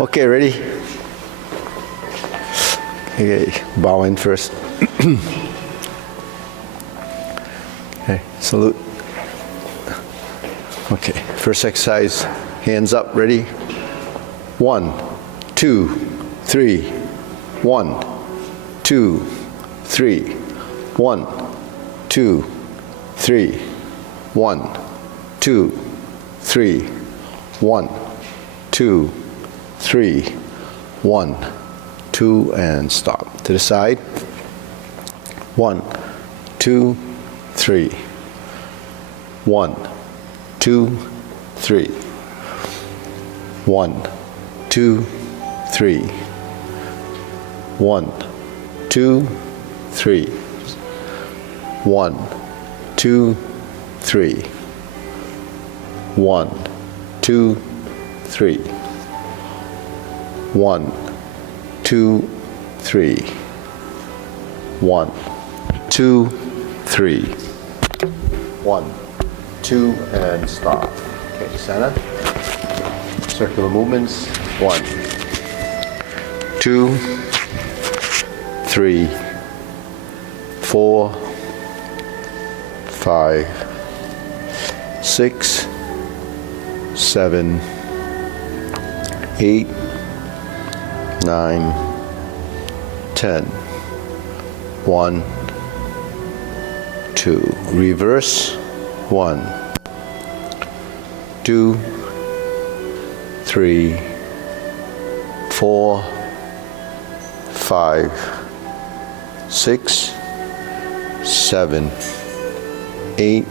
Okay, ready? Okay, bow in first. Okay, salute. Okay, first exercise, hands up, ready? 1, 2, 3. 1, 2, 3. 1, 2, 3. 1, 2, 3. 1, 2, 3. 1, 2, and stop. To the side. 1, 2, 3. 1, 2, 3. 1, 2, 3. 1, 2, 3. 1, 2, 3. 1, 2, 3. 1, 2, 3. 1, 2, 3. 1, 2, and stop. Okay, center. Circular movements. 1, 2, 3, 4, 5, 6, 7, 8, 9, 10. 1, 2. Reverse. 1, 2, 3, 4, 5, 6, 7, 8,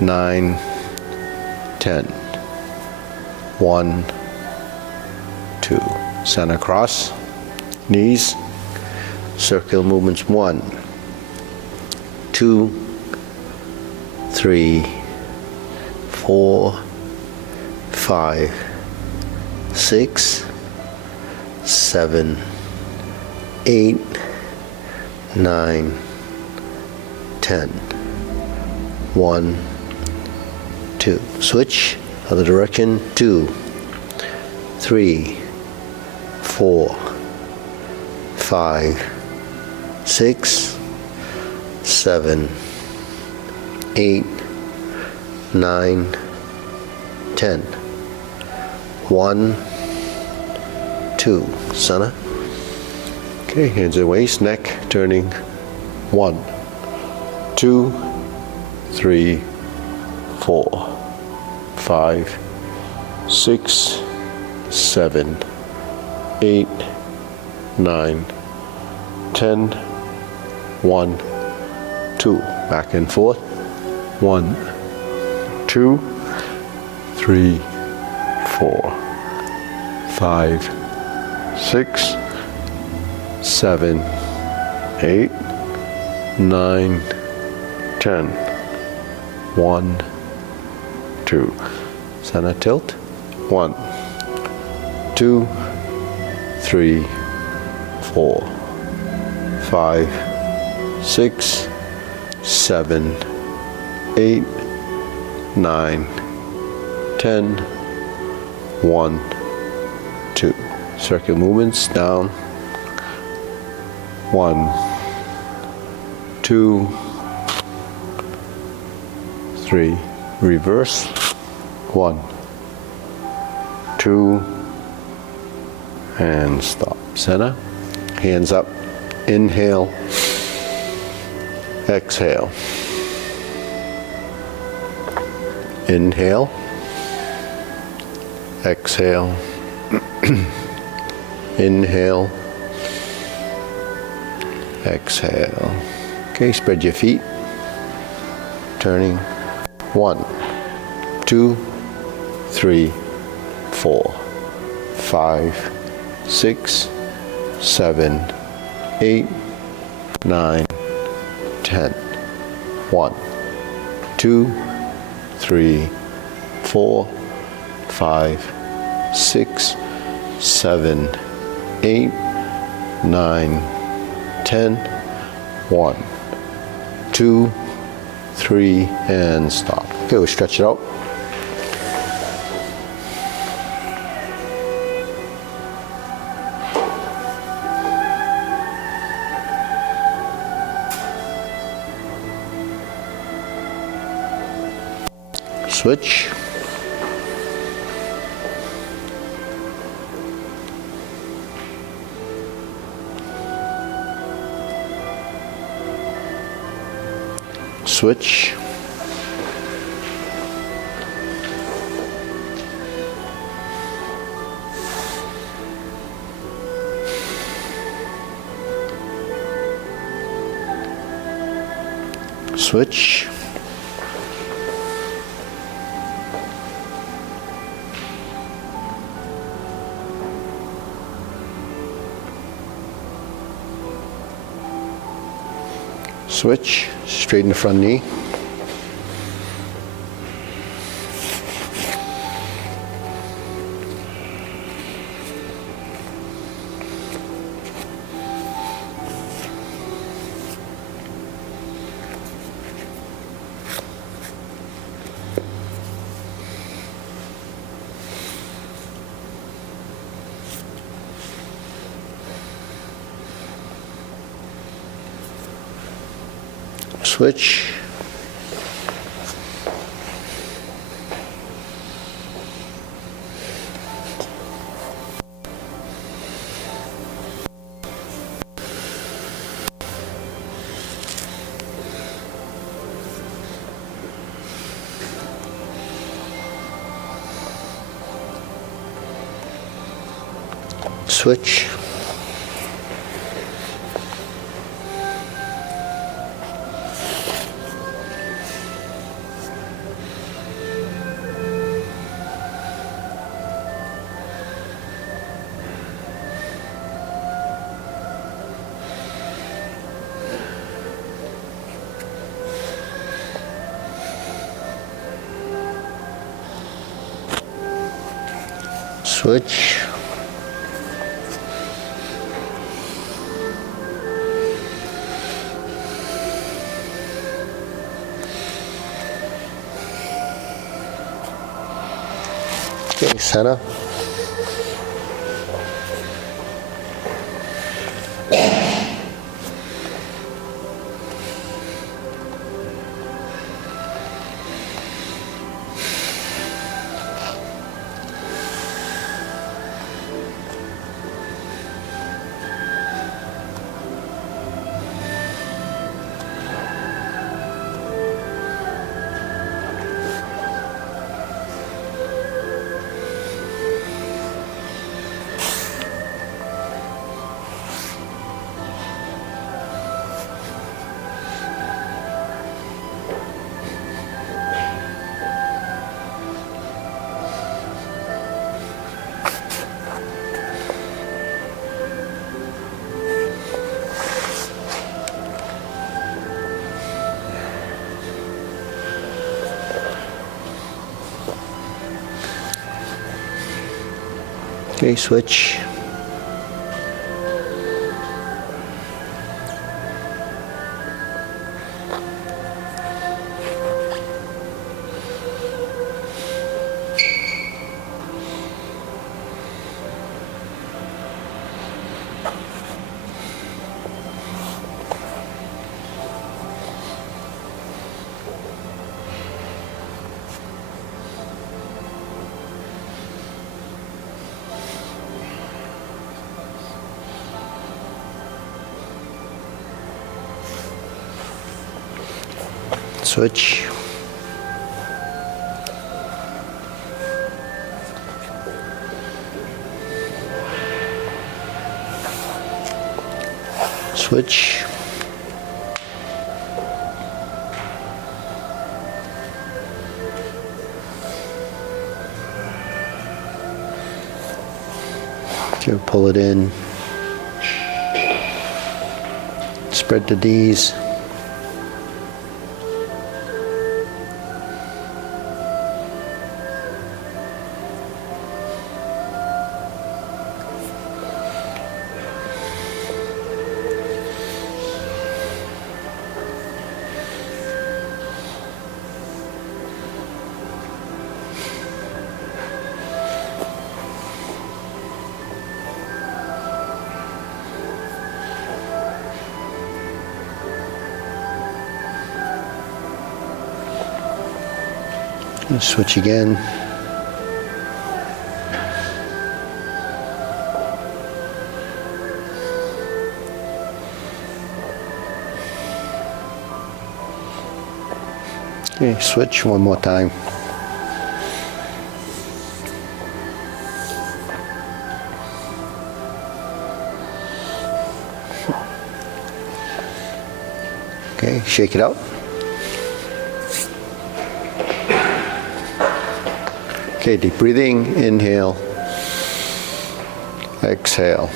9, 10. 1, 2. Center cross. Knees. Circular movements. 1, 2, 3, 4, 5, 6, 7, 8, 9, 10. 1, 2. Switch. Other direction. 2, 3, 4, 5, 6, 7, 8, 9, 10. 1, 2. Center. Okay, hands at waist, neck turning. 1, 2, 3, 4, 5, 6, 7, 8, 9, 10. 1, 2. Back and forth. 1, 2, 3, 4, 5, 6, 7, 8, 9, 10. 1, 2. Center tilt. 1, 2, 3, 4, 5, 6, 7, 8, 9, 10. 1, 2. Circular movements down. 1, 2, 3. Reverse. 1, 2, and stop. Center. Hands up. Inhale. Exhale. Inhale. Exhale. Inhale. Exhale. Okay, spread your feet. Turning. 1, 2, 3, 4, 5, 6, 7, 8, 9, 10. 1, 2, 3, 4, 5, 6, 7, 8, 9, 10. 1, 2, 3, and stop. Okay, we'll stretch it out. Switch. Switch. Switch. Switch. Straighten the front knee. Switch. Switch. Switch. Okay, center. Okay, switch. Switch. Switch. Okay, pull it in. Spread the knees. Switch again. Okay, switch one more time. Okay, shake it out. Okay, deep breathing, inhale, exhale.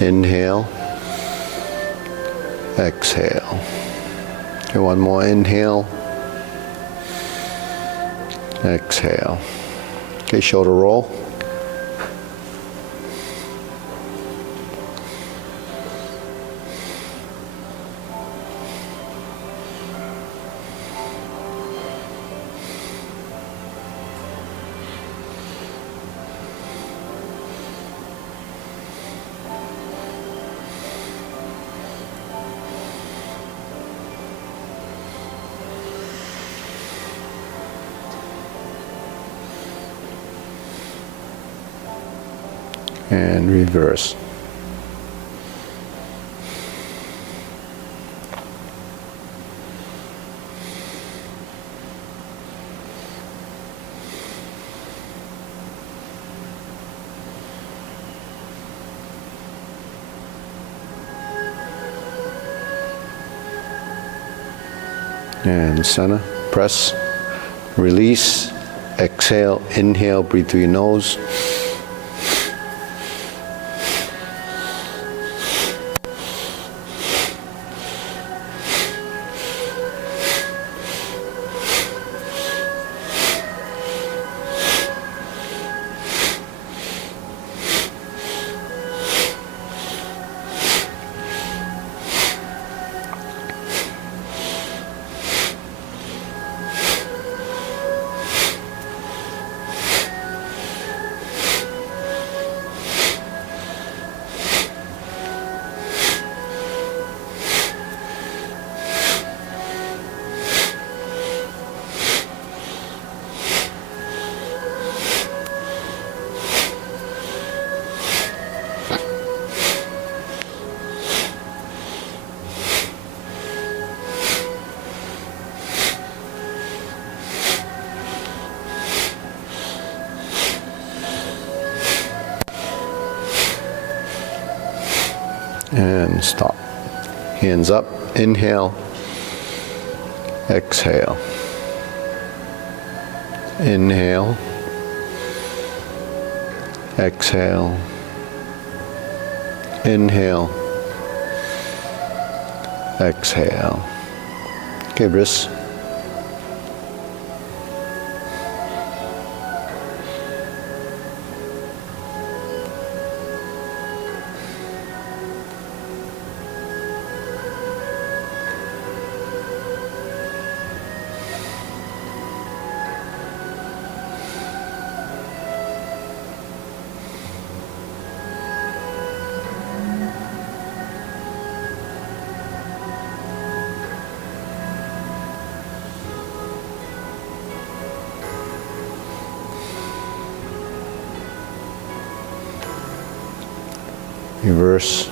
Inhale, exhale. Okay, one more inhale, exhale. Okay, shoulder roll. And reverse. And center, press, release, exhale, inhale, breathe through your nose. And stop. Hands up, inhale, exhale. Inhale, exhale, inhale, exhale. Okay, wrists. Reverse.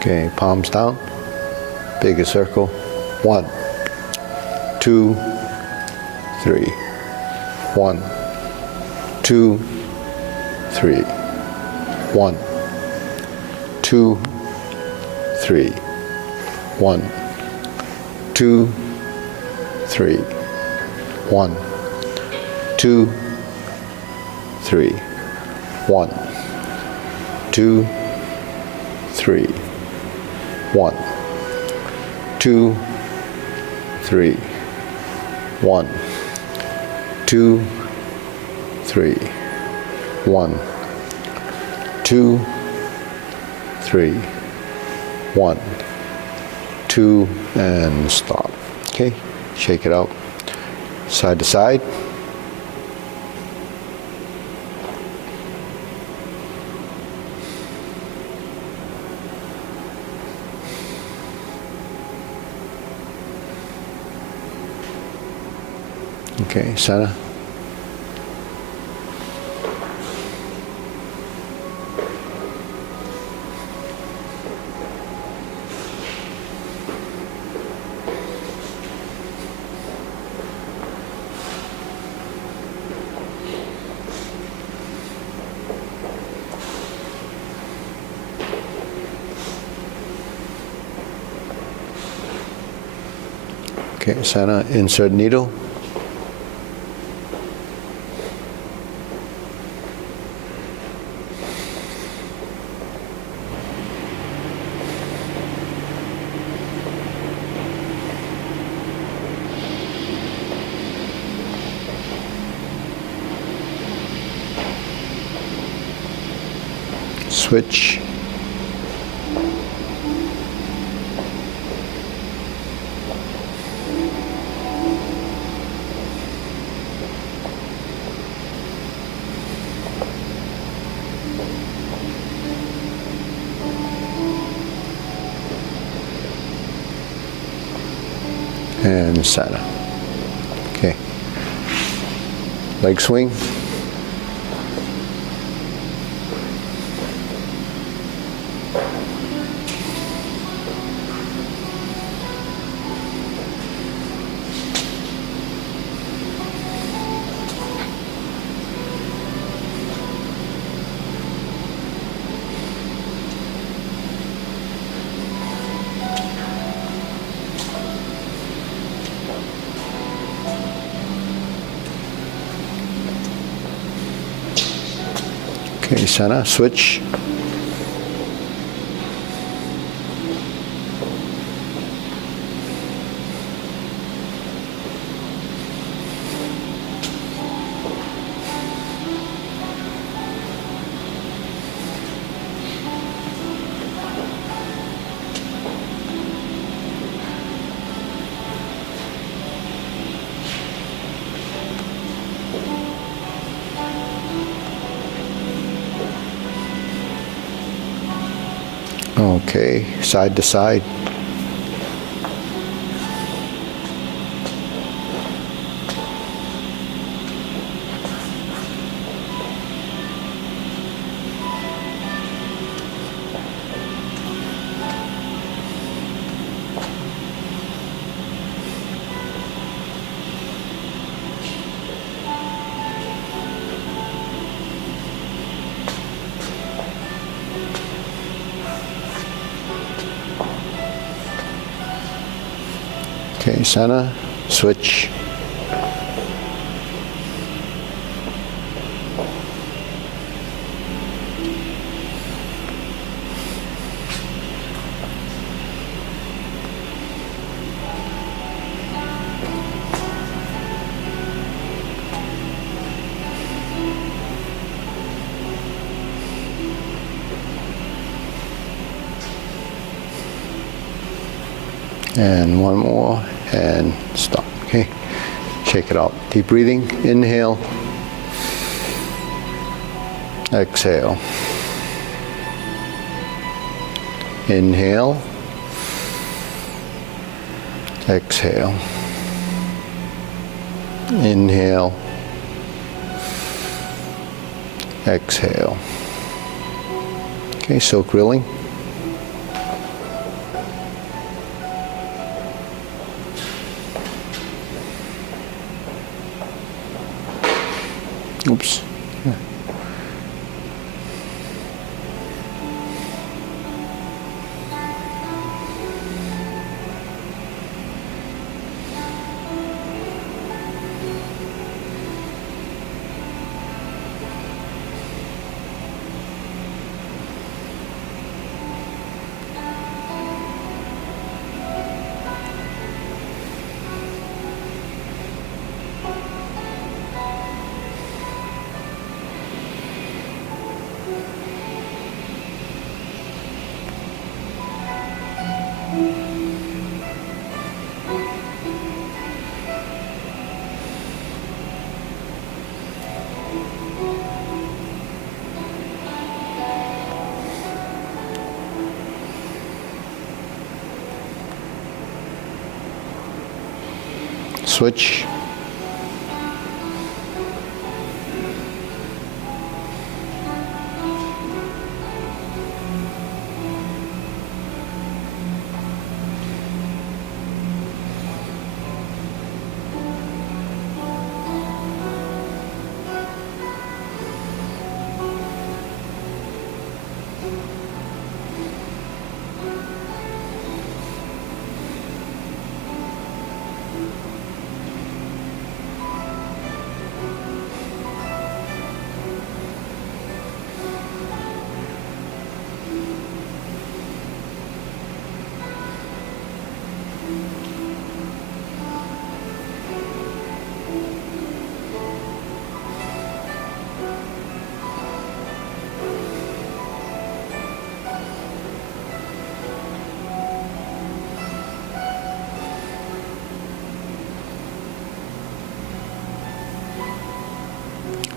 Okay, palms down, bigger circle. 1, 2, 3. 1, 2, 3. 1, 2, 3. 1, 2, 3. 1, 2, 3. 1, 2, 3. 1, 2, 3. 1, 2, 3. 1, 2, 3. 1, 2, and stop. Okay, shake it out. Side to side. Okay, center. Okay, center, insert needle. Switch. And center. Okay. Leg swing. Okay, center, switch. Okay, side to side. Okay, center, switch. And one more, and stop. Okay, shake it out. Deep breathing. Inhale. Exhale. Inhale. Exhale. Inhale. Exhale. Okay, silk grilling. Oops. Yeah. switch.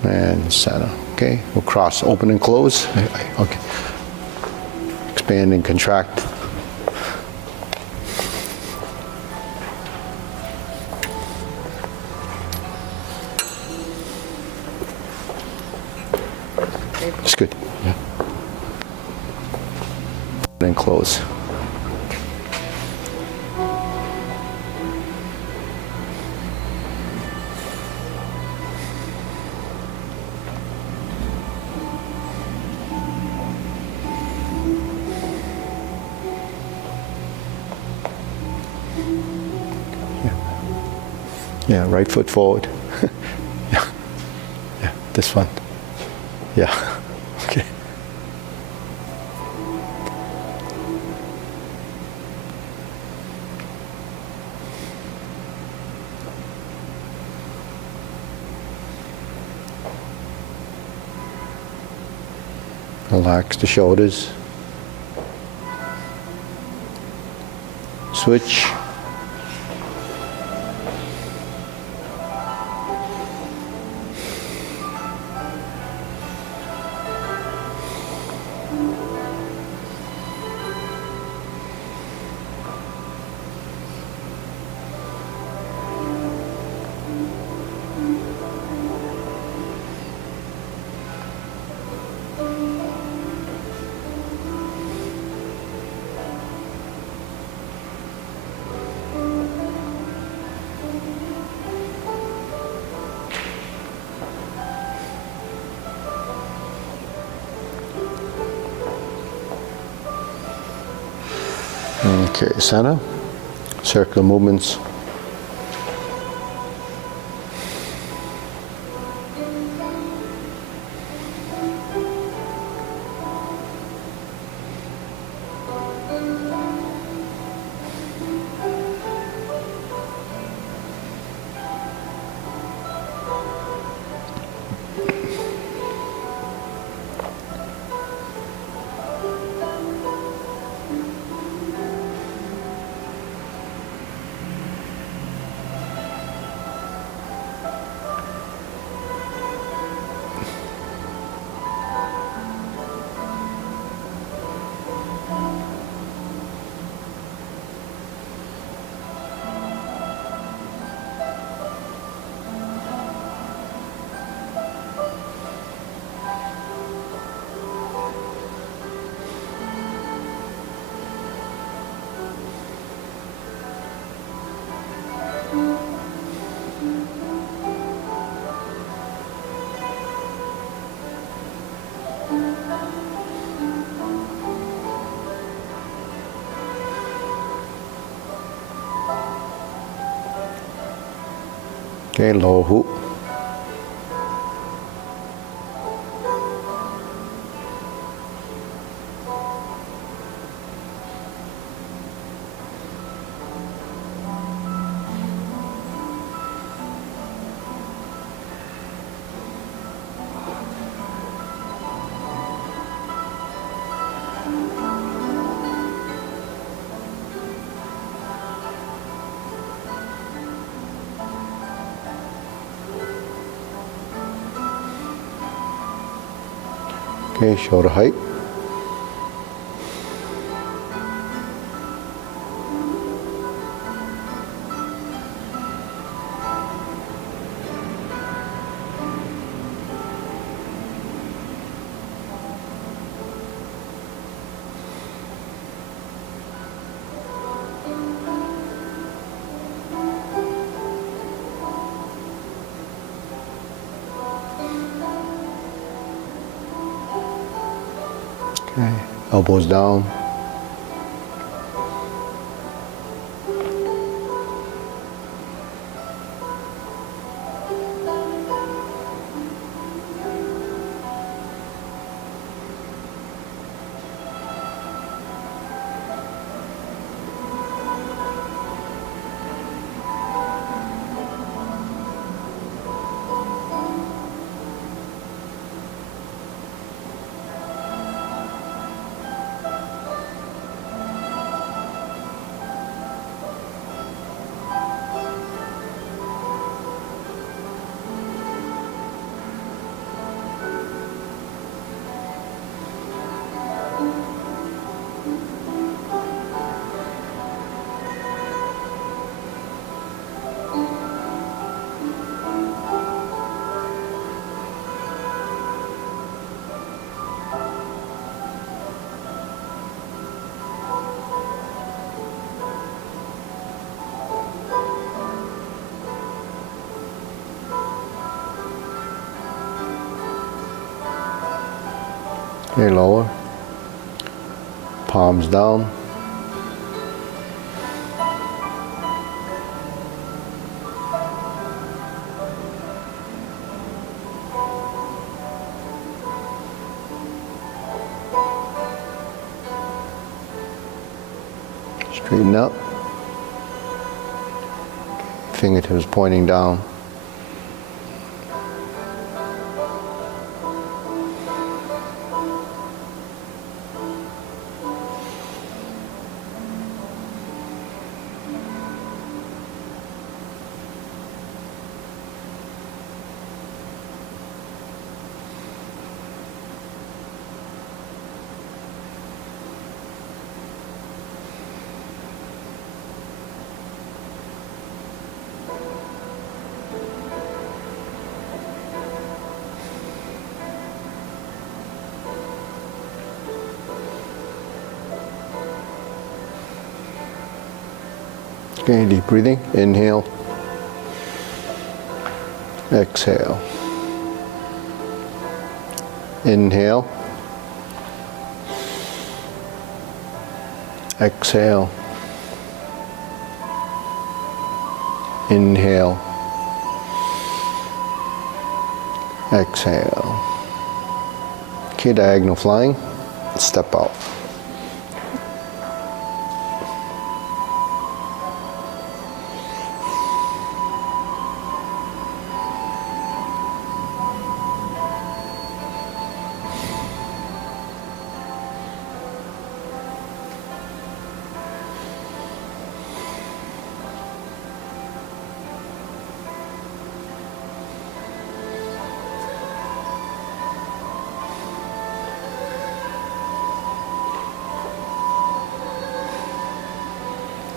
And center. Okay, we'll cross, open and close. Okay, expand and contract. It's good. Yeah. And close. Yeah, right foot forward. Yeah, yeah, this one. Yeah, okay. Relax the shoulders. Switch. Okay, center, circular movements. Okay, low hook. Okay, shoulder height. Okay, elbows down. Okay, lower. Palms down. Straighten up. Fingertips pointing down. Okay, deep breathing. Inhale. Exhale. Inhale. Exhale. Inhale. Exhale. Okay, diagonal flying. Step out.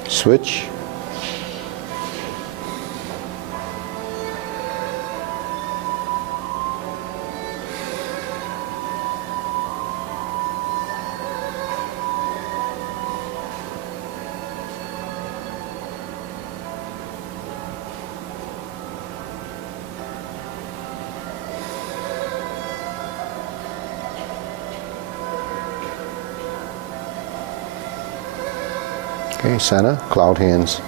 Switch. Okay, center, cloud hands.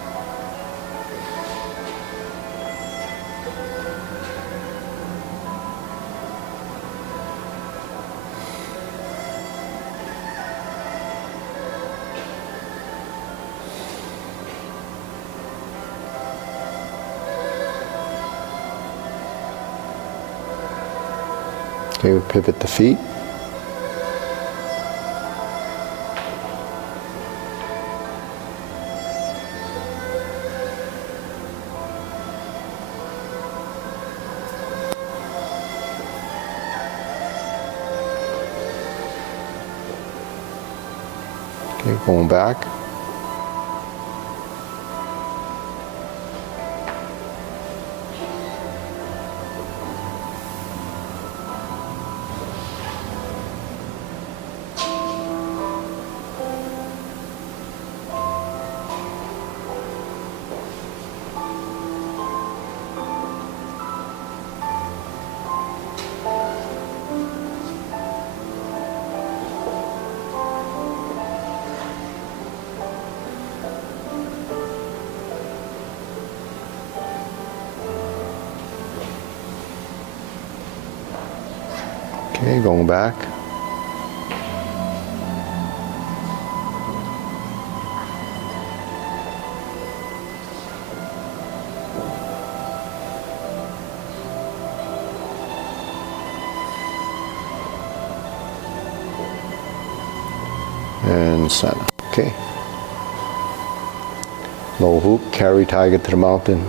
Okay, we pivot the feet. Okay, going back. Okay, going back. And center. Okay. Low hook, carry tiger to the mountain.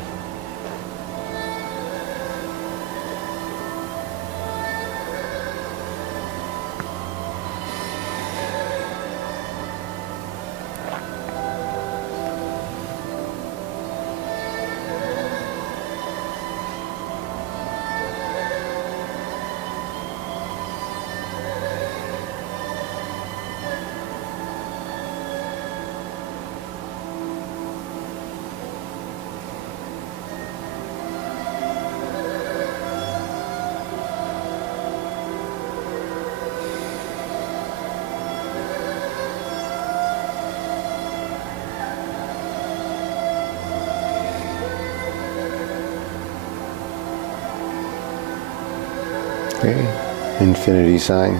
Okay, infinity sign.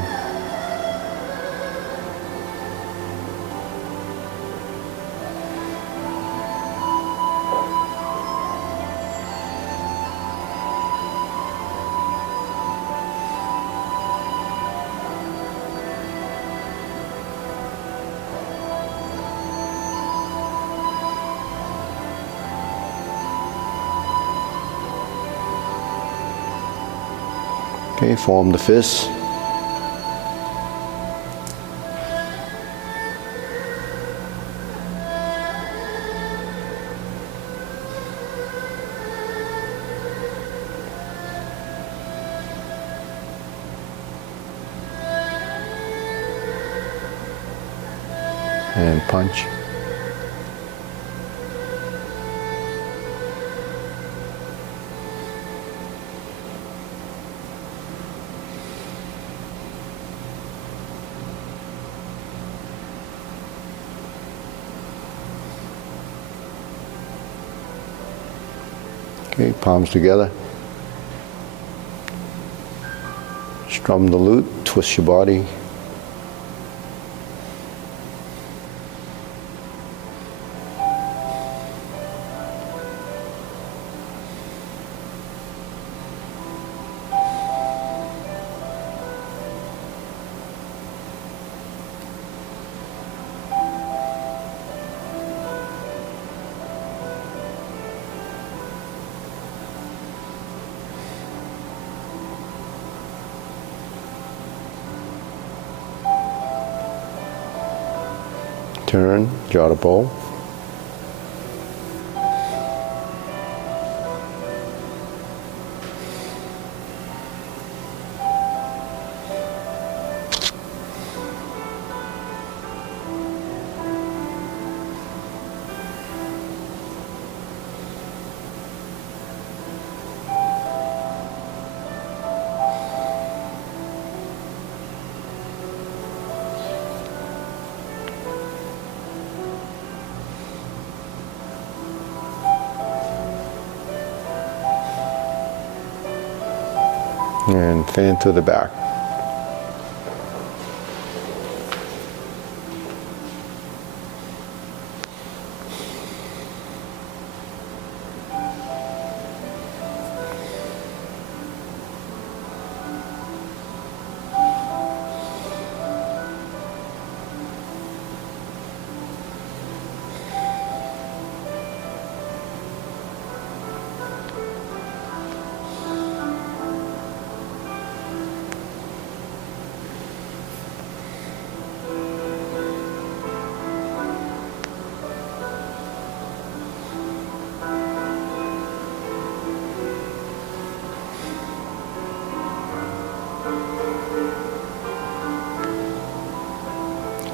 Okay, form the fist. And punch. Okay, palms together. Strum the lute, twist your body. Turn, jaw to bow. And fan to the back.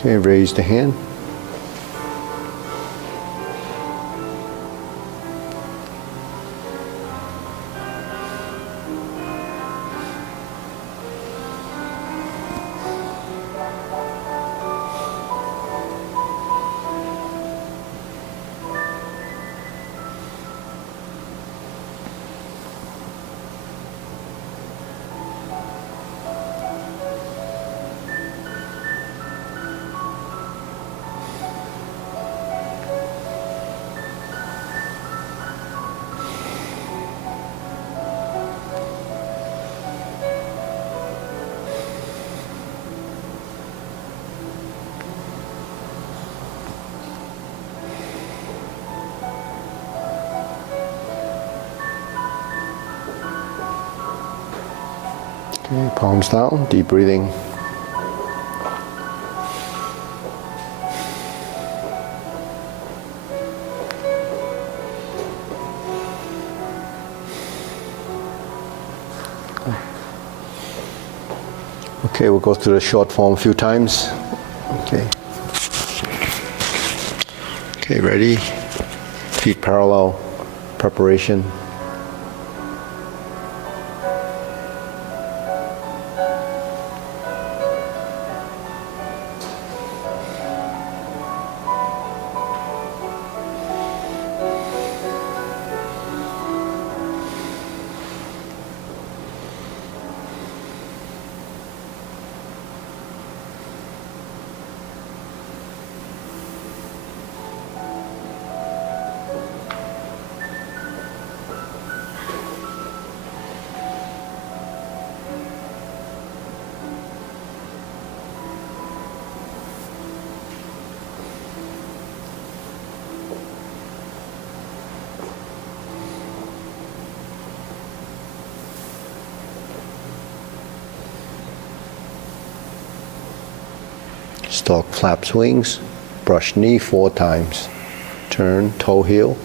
Okay, raise the hand. Okay, palms down, deep breathing. Okay, we'll go through the short form a few times. Okay. Okay, ready? Feet parallel, preparation. Stalk flaps wings, brush knee 4 times. Turn, toe heel.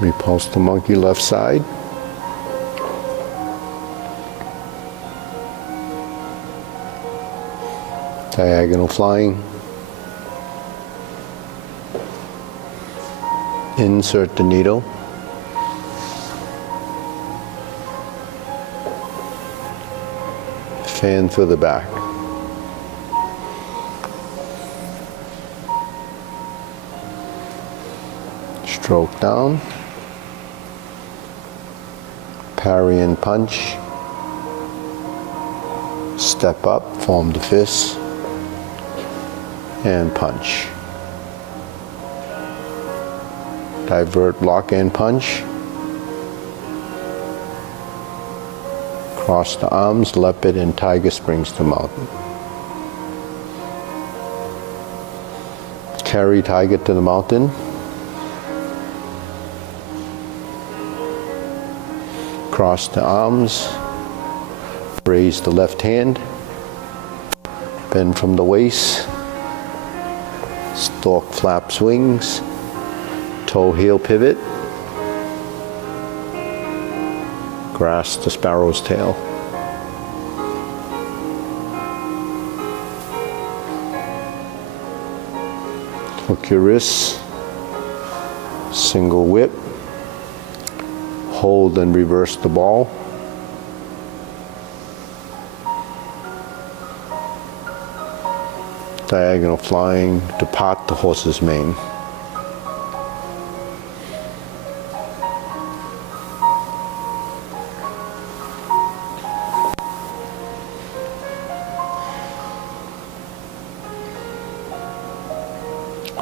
Repulse the monkey left side. Diagonal flying. Insert the needle. Fan through the back. Stroke down. Parry and punch. Step up, form the fist, and punch. Divert, block, and punch. Cross the arms, leopard and tiger springs to mountain. Carry tiger to the mountain. Cross the arms, raise the left hand, bend from the waist, stalk flaps wings, toe heel pivot, grasp the sparrow's tail. Hook your wrists, single whip, hold and reverse the ball. Diagonal flying to part the horse's mane.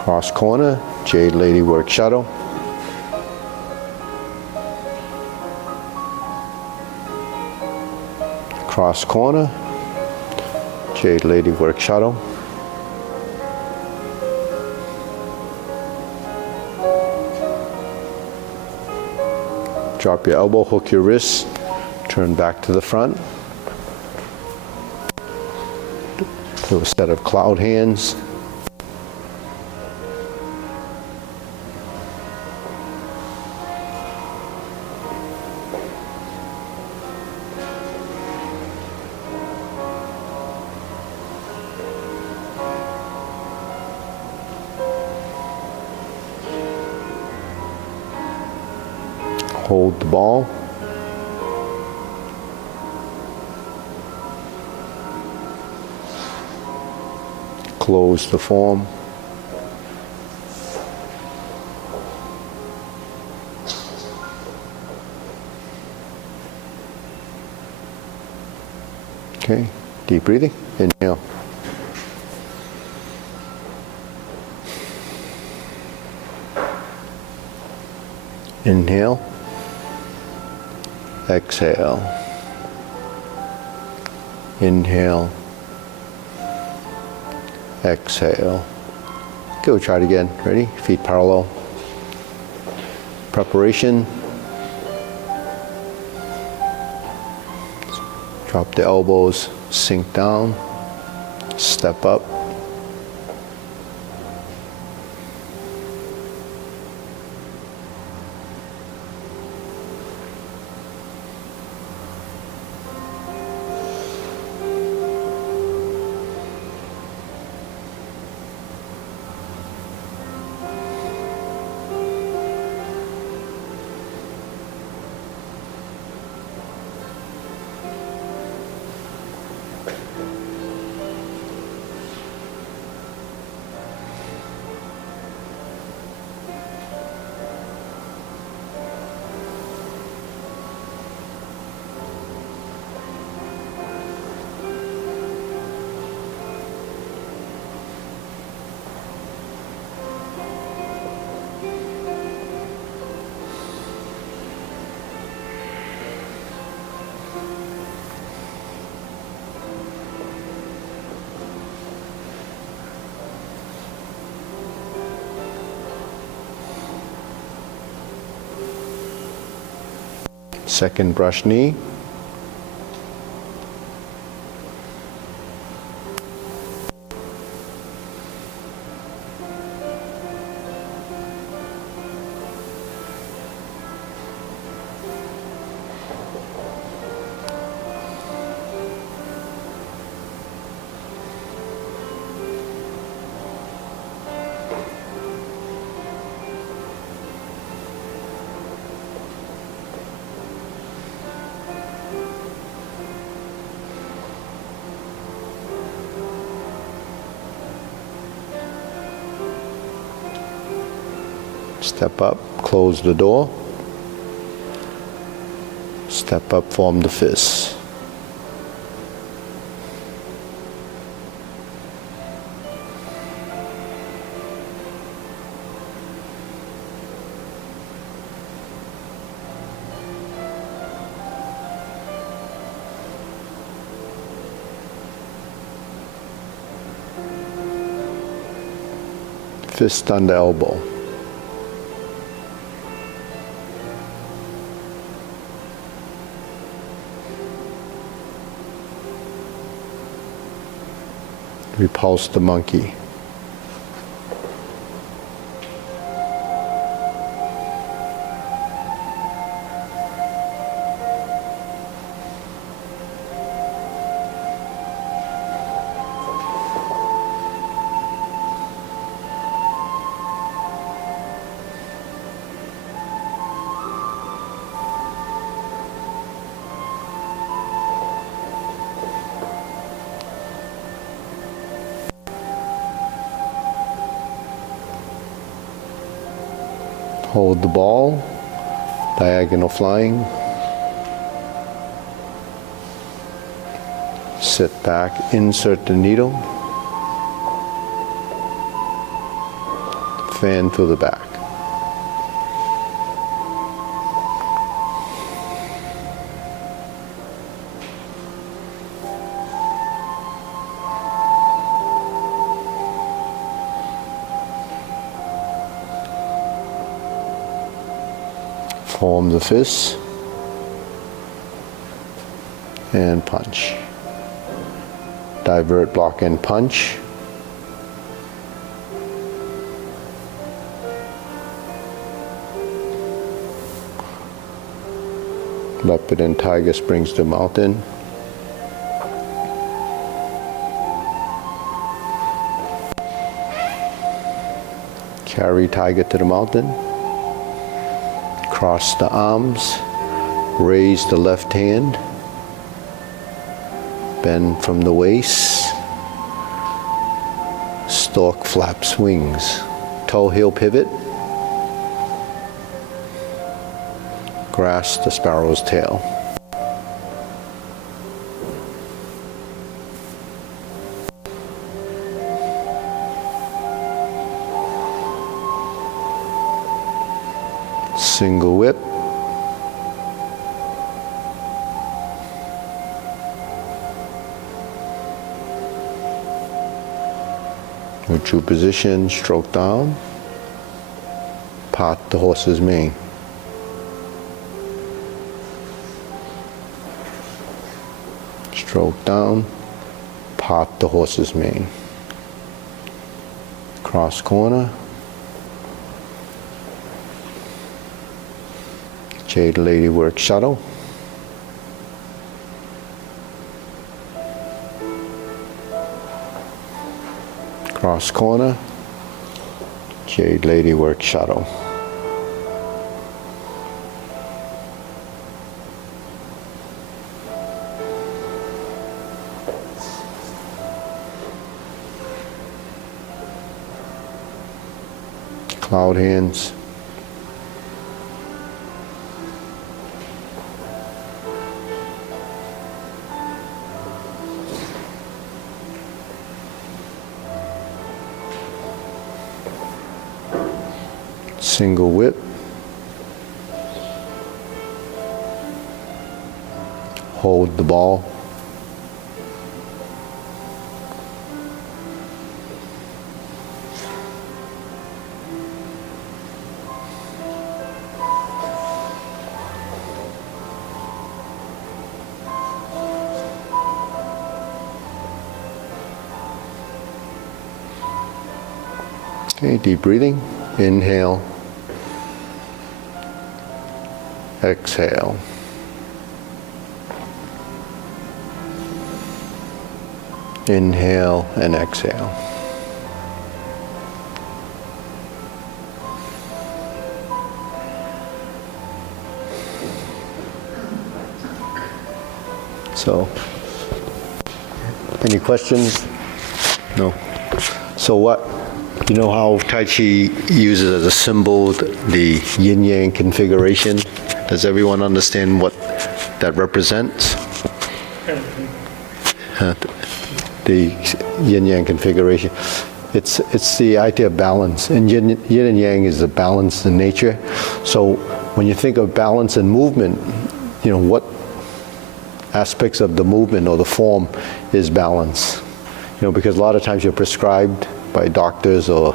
Cross corner, Jade Lady work shadow. Cross corner, Jade Lady work shadow. Drop your elbow, hook your wrist, turn back to the front. Do a set of cloud hands. Hold the ball. Close the form. Okay, deep breathing. Inhale. Inhale. Exhale. Inhale. Exhale. Go, try it again. Ready? Feet parallel. Preparation. Drop the elbows, sink down, step up. Second brush knee. Step up, close the door. Step up, form the fist. Fist under elbow. Repulse the monkey. Hold the ball, diagonal flying. Sit back, insert the needle. Fan through the back. Form the fist and punch. Divert, block, and punch. Leopard and tiger springs to mountain. Carry tiger to the mountain. Cross the arms. Raise the left hand. Bend from the waist. Stork flaps wings. Toe heel pivot. Grasp the sparrow's tail. Single whip. Neutral position, stroke down. Part the horse's mane. Stroke down, part the horse's mane. Cross corner. Jade Lady work shuttle. Cross corner. Jade Lady work shuttle. Cloud hands. Single whip. Hold the ball. Okay, deep breathing. Inhale. Exhale. Inhale and exhale. So, any questions? No. So what, you know how Tai Chi uses as a symbol the yin-yang configuration? Does everyone understand what that represents? The yin-yang configuration. It's the idea of balance. And yin and yang is a balance in nature. So when you think of balance and movement, you know, what aspects of the movement or the form is balance? You know, because a lot of times you're prescribed by doctors or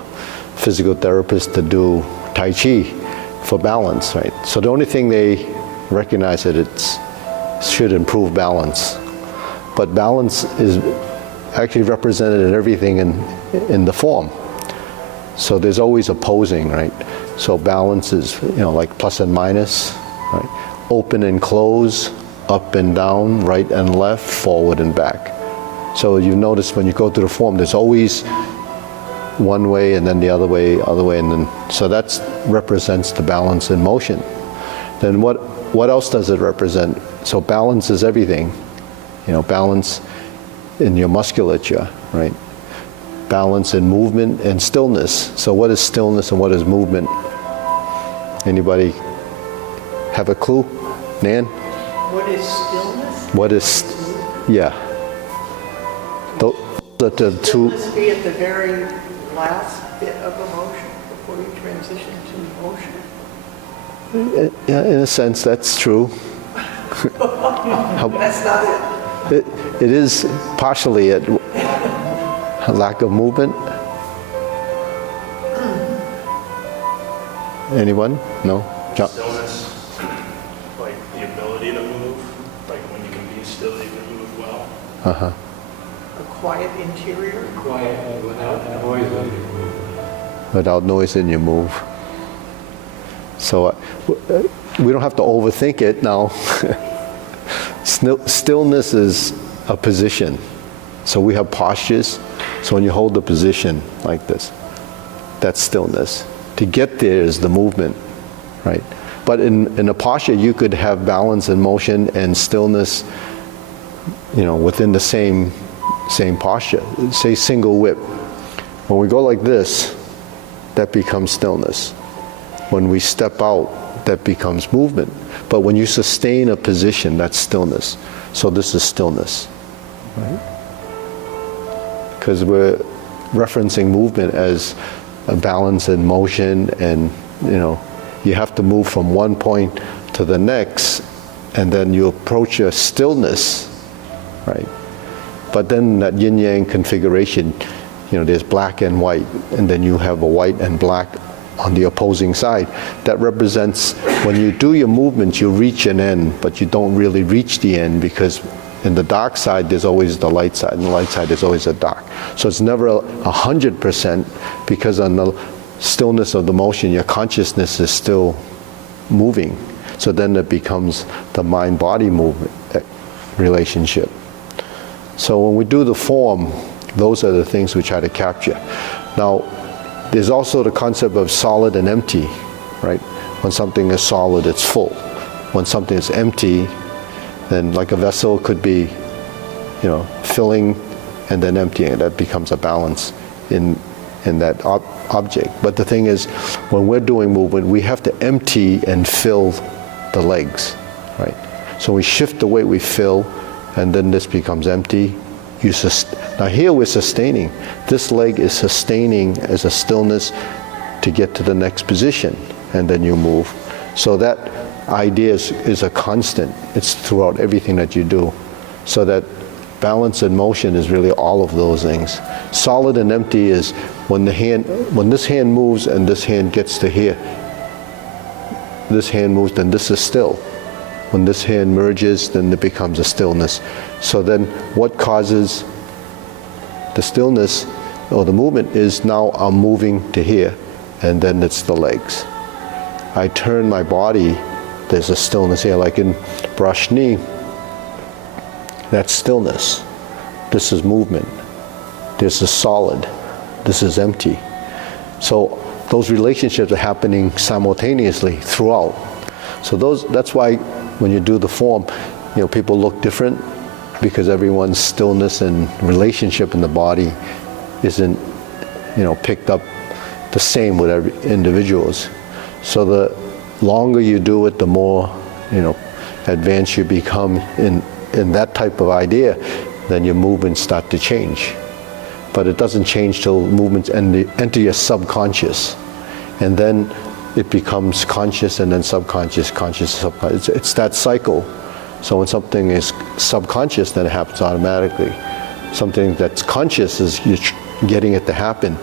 physical therapists to do Tai Chi for balance, right? So the only thing they recognize that it should improve balance. But balance is actually represented in everything in the form. So there's always opposing, right? So balance is, you know, like plus and minus, right? Open and close, up and down, right and left, forward and back. So you notice when you go through the form, there's always one way and then the other way, and then, so that represents the balance in motion. Then what else does it represent? So balance is everything. You know, balance in your musculature, right? Balance in movement and stillness. So what is stillness and what is movement? Anybody have a clue? Nan? What is stillness? What is, yeah. The two. Stillness be at the very last bit of emotion before you transition to motion? Yeah, in a sense, that's true. That's not it. It is partially a lack of movement. Anyone? No? John? Stillness, like the ability to move, like when you can be still, you can move well. Uh-huh. A quiet interior? Quiet, without noise when you move. Without noise in your move. So we don't have to overthink it now. Stillness is a position. So we have postures. So when you hold the position like this, that's stillness. To get there is the movement, right? But in a posture, you could have balance and motion and stillness, within the same posture. Say single whip. When we go like this, that becomes stillness. When we step out, that becomes movement. But when you sustain a position, that's stillness. So this is stillness, right? Because we're referencing movement as a balance and motion, and you have to move from one point to the next, and then you approach a stillness, right? But then that yin-yang configuration, there's black and white, and then you have a white and black on the opposing side. That represents when you do your movements, you reach an end, but you don't really reach the end, because in the dark side, there's always the light side, and the light side is always the dark. So it's never 100%, because on the stillness of the motion, your consciousness is still moving. So then it becomes the mind-body movement relationship. So when we do the form, those are the things we try to capture. Now, there's also the concept of solid and empty, right? When something is solid, it's full. When something is empty, then like a vessel could be, filling and then emptying. That becomes a balance in that object. But the thing is, when we're doing movement, we have to empty and fill the legs, right? So we shift the weight, we fill, and then this becomes empty. Now here we're sustaining. This leg is sustaining as a stillness to get to the next position, and then you move. So that idea is a constant. It's throughout everything that you do. So that balance and motion is really all of those things. Solid and empty is when this hand moves and this hand gets to here. This hand moves, then this is still. When this hand merges, then it becomes a stillness. So then what causes the stillness or the movement is now I'm moving to here, and then it's the legs. I turn my body, there's a stillness here, like in brush knee, that's stillness. This is movement. This is solid. This is empty. So those relationships are happening simultaneously throughout. So that's why when you do the form, people look different, because everyone's stillness and relationship in the body isn't, picked up the same with every individuals. So the longer you do it, the more, advanced you become in that type of idea, then your movements start to change. But it doesn't change till movements enter your subconscious. And then it becomes conscious, and then subconscious, conscious, subconscious. It's that cycle. So when something is subconscious, then it happens automatically. Something that's conscious is you're getting it to happen.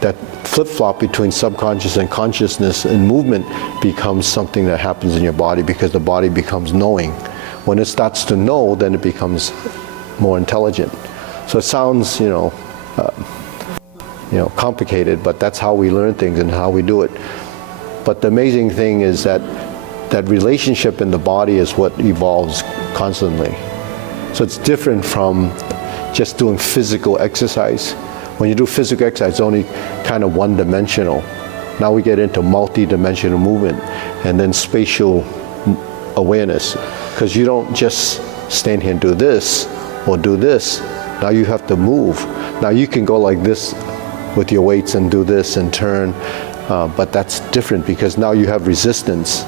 That flip-flop between subconscious and consciousness and movement becomes something that happens in your body, because the body becomes knowing. When it starts to know, then it becomes more intelligent. So it sounds, complicated, but that's how we learn things and how we do it. But the amazing thing is that relationship in the body is what evolves constantly. So it's different from just doing physical exercise. When you do physical exercise, it's only kind of one-dimensional. Now we get into multi-dimensional movement, and then spatial awareness. Because you don't just stand here and do this or do this. Now you have to move. Now you can go like this with your weights and do this and turn, but that's different, because now you have resistance.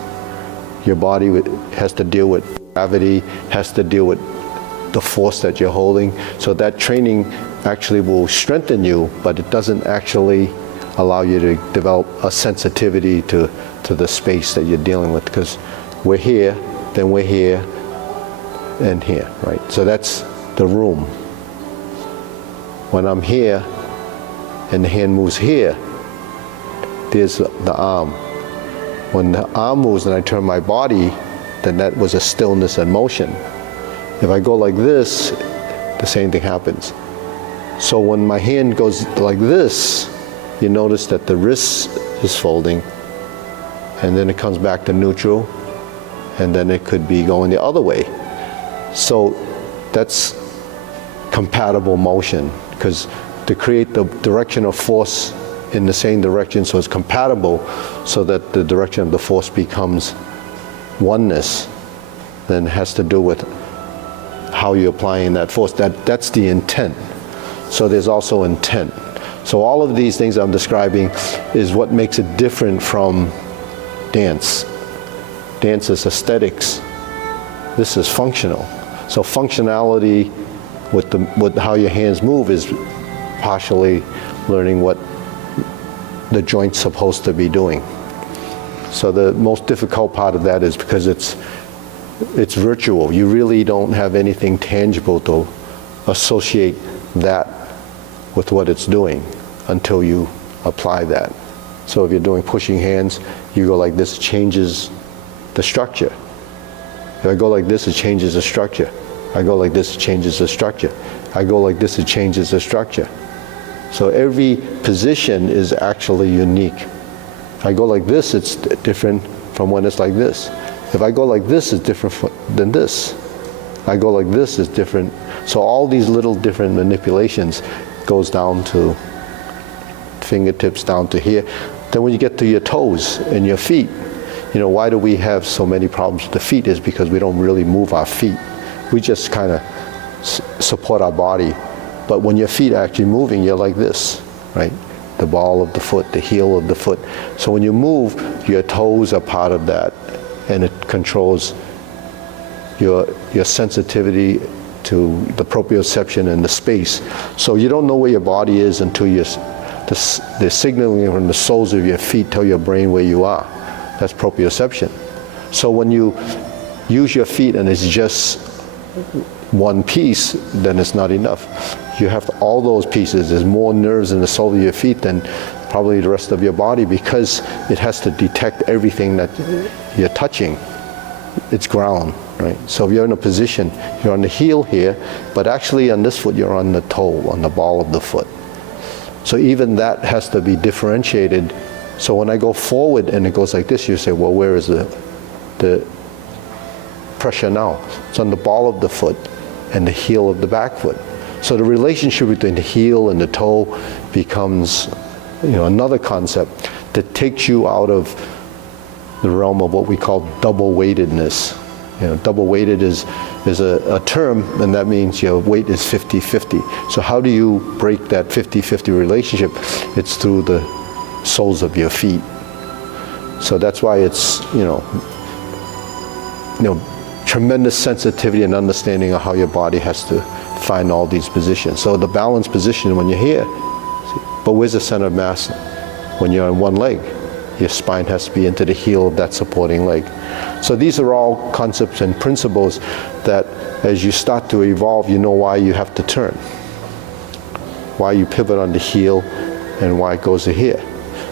Your body has to deal with gravity, has to deal with the force that you're holding. So that training actually will strengthen you, but it doesn't actually allow you to develop a sensitivity to the space that you're dealing with, because we're here, then we're here, and here, right? So that's the room. When I'm here and the hand moves here, there's the arm. When the arm moves and I turn my body, then that was a stillness and motion. If I go like this, the same thing happens. So when my hand goes like this, you notice that the wrist is folding, and then it comes back to neutral, and then it could be going the other way. So that's compatible motion, because to create the direction of force in the same direction so it's compatible, so that the direction of the force becomes oneness, then it has to do with how you're applying that force. That's the intent. So there's also intent. So all of these things I'm describing is what makes it different from dance. Dance is aesthetics. This is functional. So functionality with how your hands move is partially learning what the joint's supposed to be doing. So the most difficult part of that is because it's virtual. You really don't have anything tangible to associate that with what it's doing until you apply that. So if you're doing pushing hands, you go like this, changes the structure. If I go like this, it changes the structure. I go like this, it changes the structure. I go like this, it changes the structure. So every position is actually unique. If I go like this, it's different from when it's like this. If I go like this, it's different than this. I go like this, it's different. So all these little different manipulations goes down to fingertips, down to here. Then when you get to your toes and your feet, you know, why do we have so many problems with the feet is because we don't really move our feet. We just kind of support our body. But when your feet are actually moving, you're like this, right? The ball of the foot, the heel of the foot. So when you move, your toes are part of that, and it controls your sensitivity to the proprioception and the space. So you don't know where your body is until the signaling from the soles of your feet tell your brain where you are. That's proprioception. So when you use your feet and it's just one piece, then it's not enough. You have all those pieces. There's more nerves in the sole of your feet than probably the rest of your body, because it has to detect everything that you're touching. It's ground, right? So if you're in a position, you're on the heel here, but actually on this foot you're on the toe, on the ball of the foot. So even that has to be differentiated. So when I go forward and it goes like this, you say, well, where is the pressure now? It's on the ball of the foot and the heel of the back foot. So the relationship between the heel and the toe becomes, you know, another concept that takes you out of the realm of what we call double weightedness. You know, double weighted is a term, and that means your weight is 50-50. So how do you break that 50-50 relationship? It's through the soles of your feet. So that's why it's, you know, tremendous sensitivity and understanding of how your body has to find all these positions. So the balanced position when you're here, but where's the center of mass? When you're on one leg, your spine has to be into the heel of that supporting leg. So these are all concepts and principles that as you start to evolve, you know why you have to turn, why you pivot on the heel, and why it goes to here.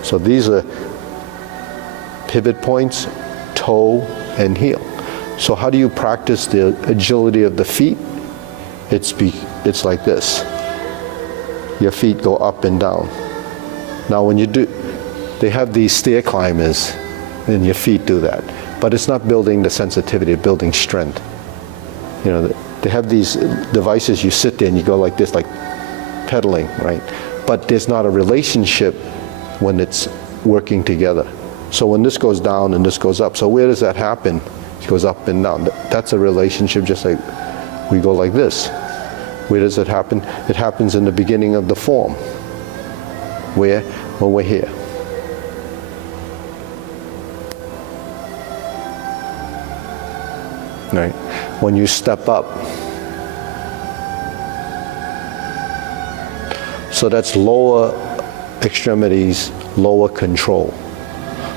So these are pivot points, toe and heel. So how do you practice the agility of the feet? It's like this. Your feet go up and down. Now when you do, they have these stair climbers, and your feet do that. But it's not building the sensitivity, it's building strength. You know, they have these devices, you sit there and you go like this, like pedaling, right? But there's not a relationship when it's working together. So when this goes down and this goes up, so where does that happen? It goes up and down. That's a relationship, just like we go like this. Where does it happen? It happens in the beginning of the form. Where? When we're here. Right? When you step up, So that's lower extremities, lower control.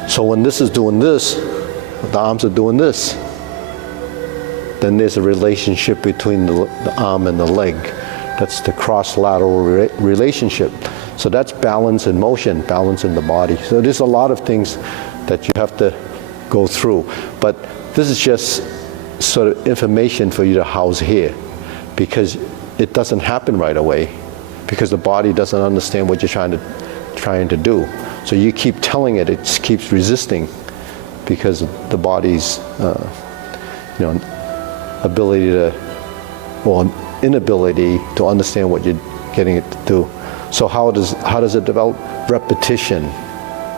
So when this is doing this, the arms are doing this. Then there's a relationship between the arm and the leg. That's the cross-lateral relationship. So that's balance in motion, balance in the body. So there's a lot of things that you have to go through. But this is just sort of information for you to house here, because it doesn't happen right away, because the body doesn't understand what you're trying to do. So you keep telling it, it just keeps resisting, because of the body's ability to, or inability to understand what you're getting it to do. So how does it develop? Repetition,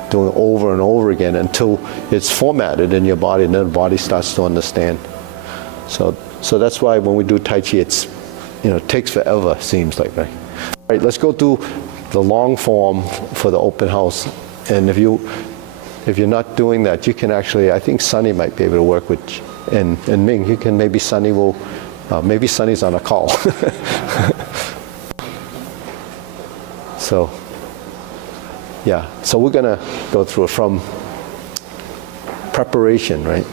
doing over and over again until it's formatted in your body, and then the body starts to understand. So that's why when we do Tai Chi, it's, it takes forever, seems like, right? All right, let's go through the long form for the open house. And if you're not doing that, you can actually, I think Sunny might be able to work with, and Ming, you can, maybe Sunny will, maybe Sunny's on a call. So, yeah, so we're gonna go through it from preparation, right?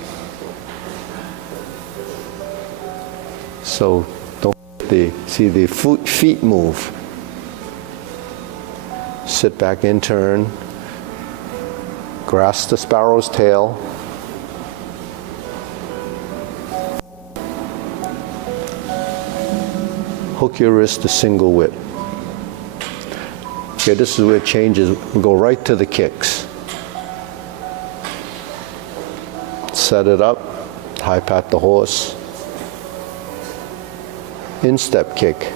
So don't see the feet move. Sit back in, turn, grasp the sparrow's tail. Hook your wrist to single width. Okay, this is where it changes. We'll go right to the kicks. Set it up, high pat the horse. Instep kick.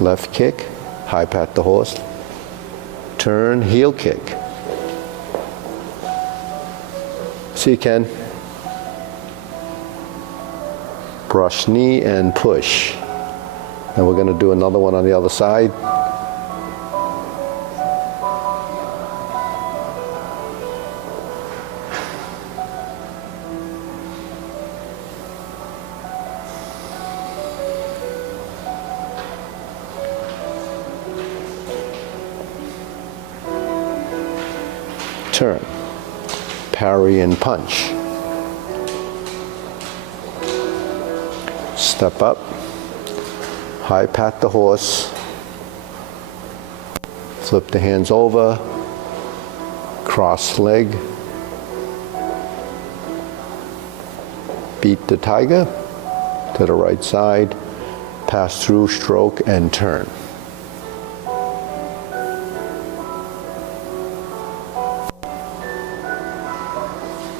Left kick, high pat the horse. Turn, heel kick. See, Ken? Brush knee and push. And we're going to do another one on the other side. Turn, parry and punch. Step up, high pat the horse, flip the hands over, cross leg, beat the tiger to the right side, pass through, stroke, and turn.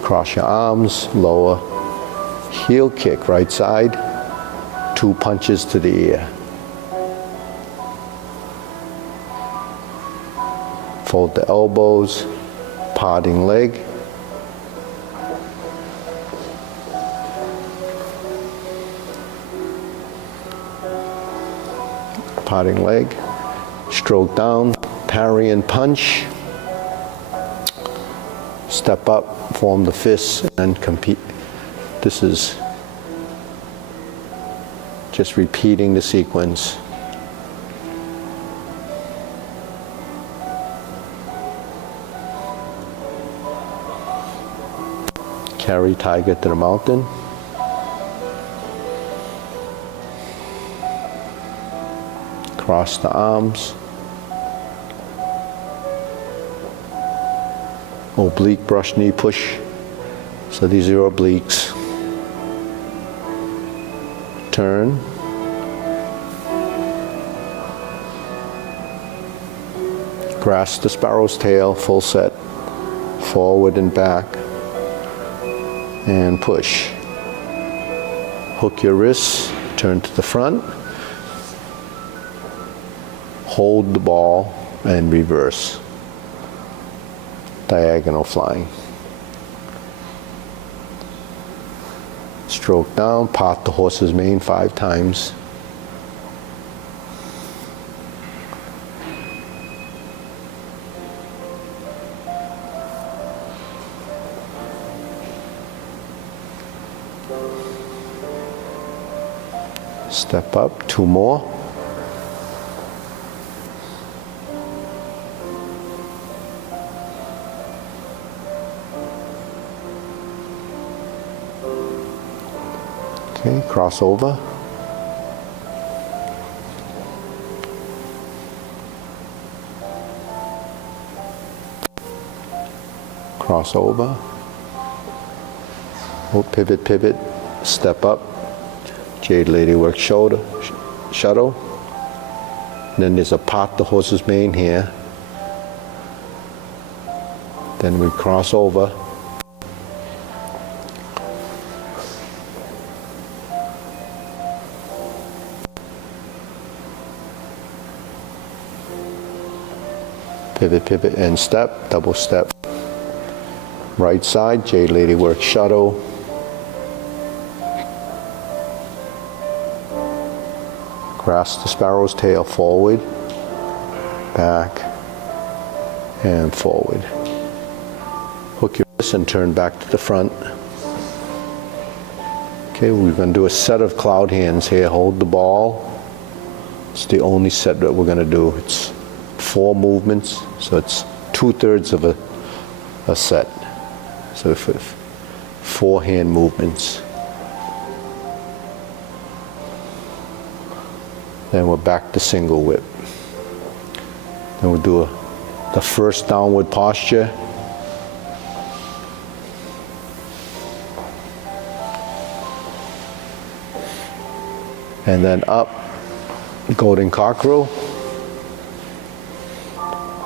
Cross your arms, lower, heel kick, right side, 2 punches to the ear. Fold the elbows, parting leg. Parting leg, stroke down, parry and punch. Step up, form the fists, and compete. This is just repeating the sequence. Carry tiger to the mountain. Cross the arms. Oblique brush knee push. So these are obliques. Turn. Grasp the sparrow's tail, full set. Forward and back. And push. Hook your wrists, turn to the front. Hold the ball and reverse. Diagonal flying. Stroke down, part the horse's mane 5 times. Step up, 2 more. Okay, cross over. Cross over. Oh, pivot, pivot, step up. Jade Lady work shoulder, shuttle. Then there's a pot, the horse's mane here. Then we cross over. Pivot, pivot, and step, double step. Right side, Jade Lady work shuttle. Grasp the sparrow's tail forward, back, and forward. Hook your wrist and turn back to the front. Okay, we're going to do a set of cloud hands here. Hold the ball. It's the only set that we're going to do. It's 4 movements, so it's 2/3 of a set. So 4 hand movements. Then we're back to single whip. Then we'll do the first downward posture. And then up, golden cockerel.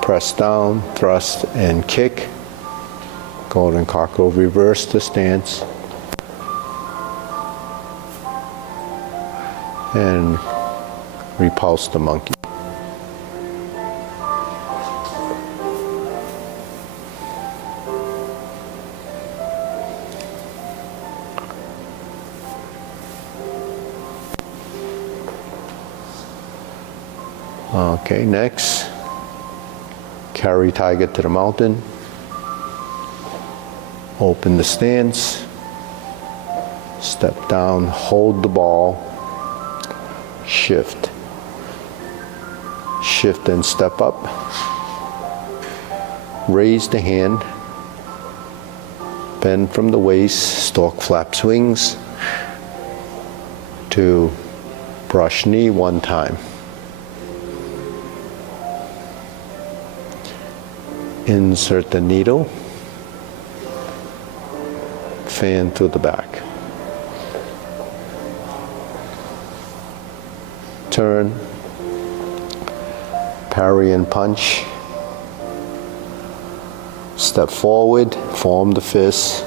Press down, thrust, and kick. Golden cockerel, reverse the stance. And repulse the monkey. Okay, next, carry tiger to the mountain. Open the stance. Step down, hold the ball. Shift. Shift and step up. Raise the hand. Bend from the waist, stork flaps wings. To brush knee 1 time. Insert the needle. Fan through the back. Turn. Parry and punch. Step forward, form the fist.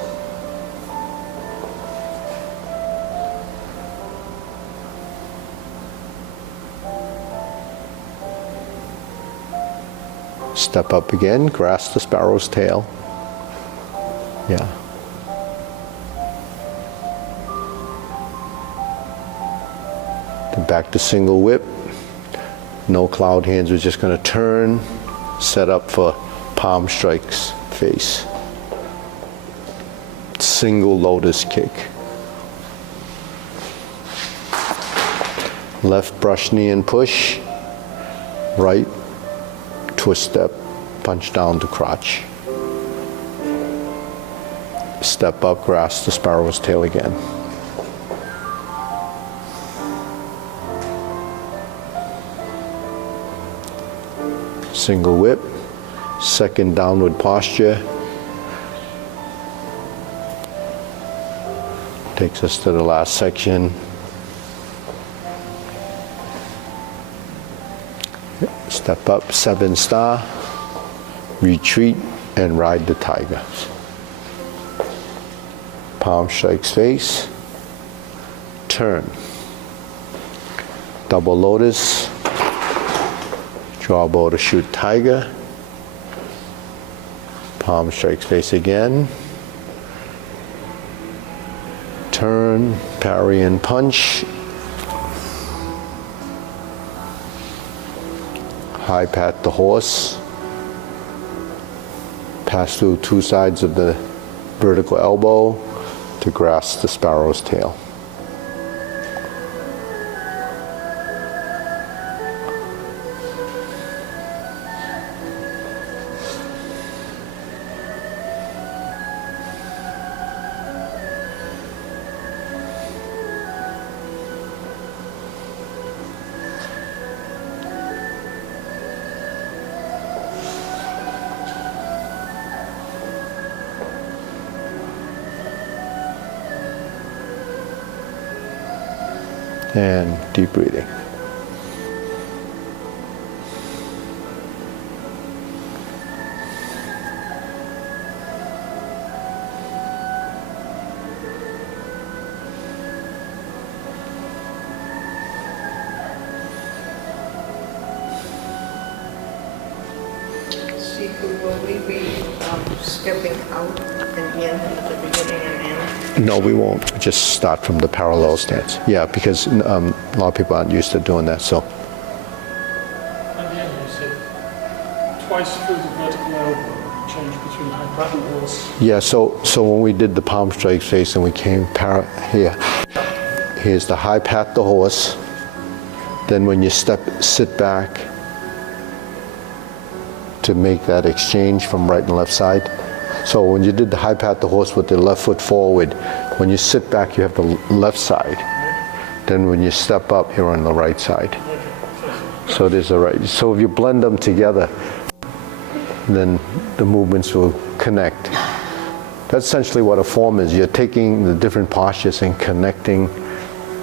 Step up again, grasp the sparrow's tail. Yeah. Then back to single whip. No cloud hands, we're just going to turn, set up for palm strikes, face. Single lotus kick. Left brush knee and push. Right twist step, punch down to crotch. Step up, grasp the sparrow's tail again. Single whip, second downward posture. Takes us to the last section. Step up, 7 star, retreat, and ride the tiger. Palm strikes face, turn. Double lotus, draw bow to shoot tiger. Palm strikes face again. Turn, parry and punch. High pat the horse. Pass through 2 sides of the vertical elbow to grasp the sparrow's tail. And deep breathing. Sifu, will we be stepping out and in at the beginning and end? No, we won't. Just start from the parallel stance. Yeah, because a lot of people aren't used to doing that. So At the end, you said twice through the vertical elbow, change between high pat and horse. yeah, so when we did the palm strike face and we came here, here's the high pat the horse. Then when you sit back to make that exchange from right and left side. So when you did the high pat the horse with the left foot forward, when you sit back, you have the left side. Then when you step up, you're on the right side. So there's a right. So if you blend them together, then the movements will connect. That's essentially what a form is. You're taking the different postures and connecting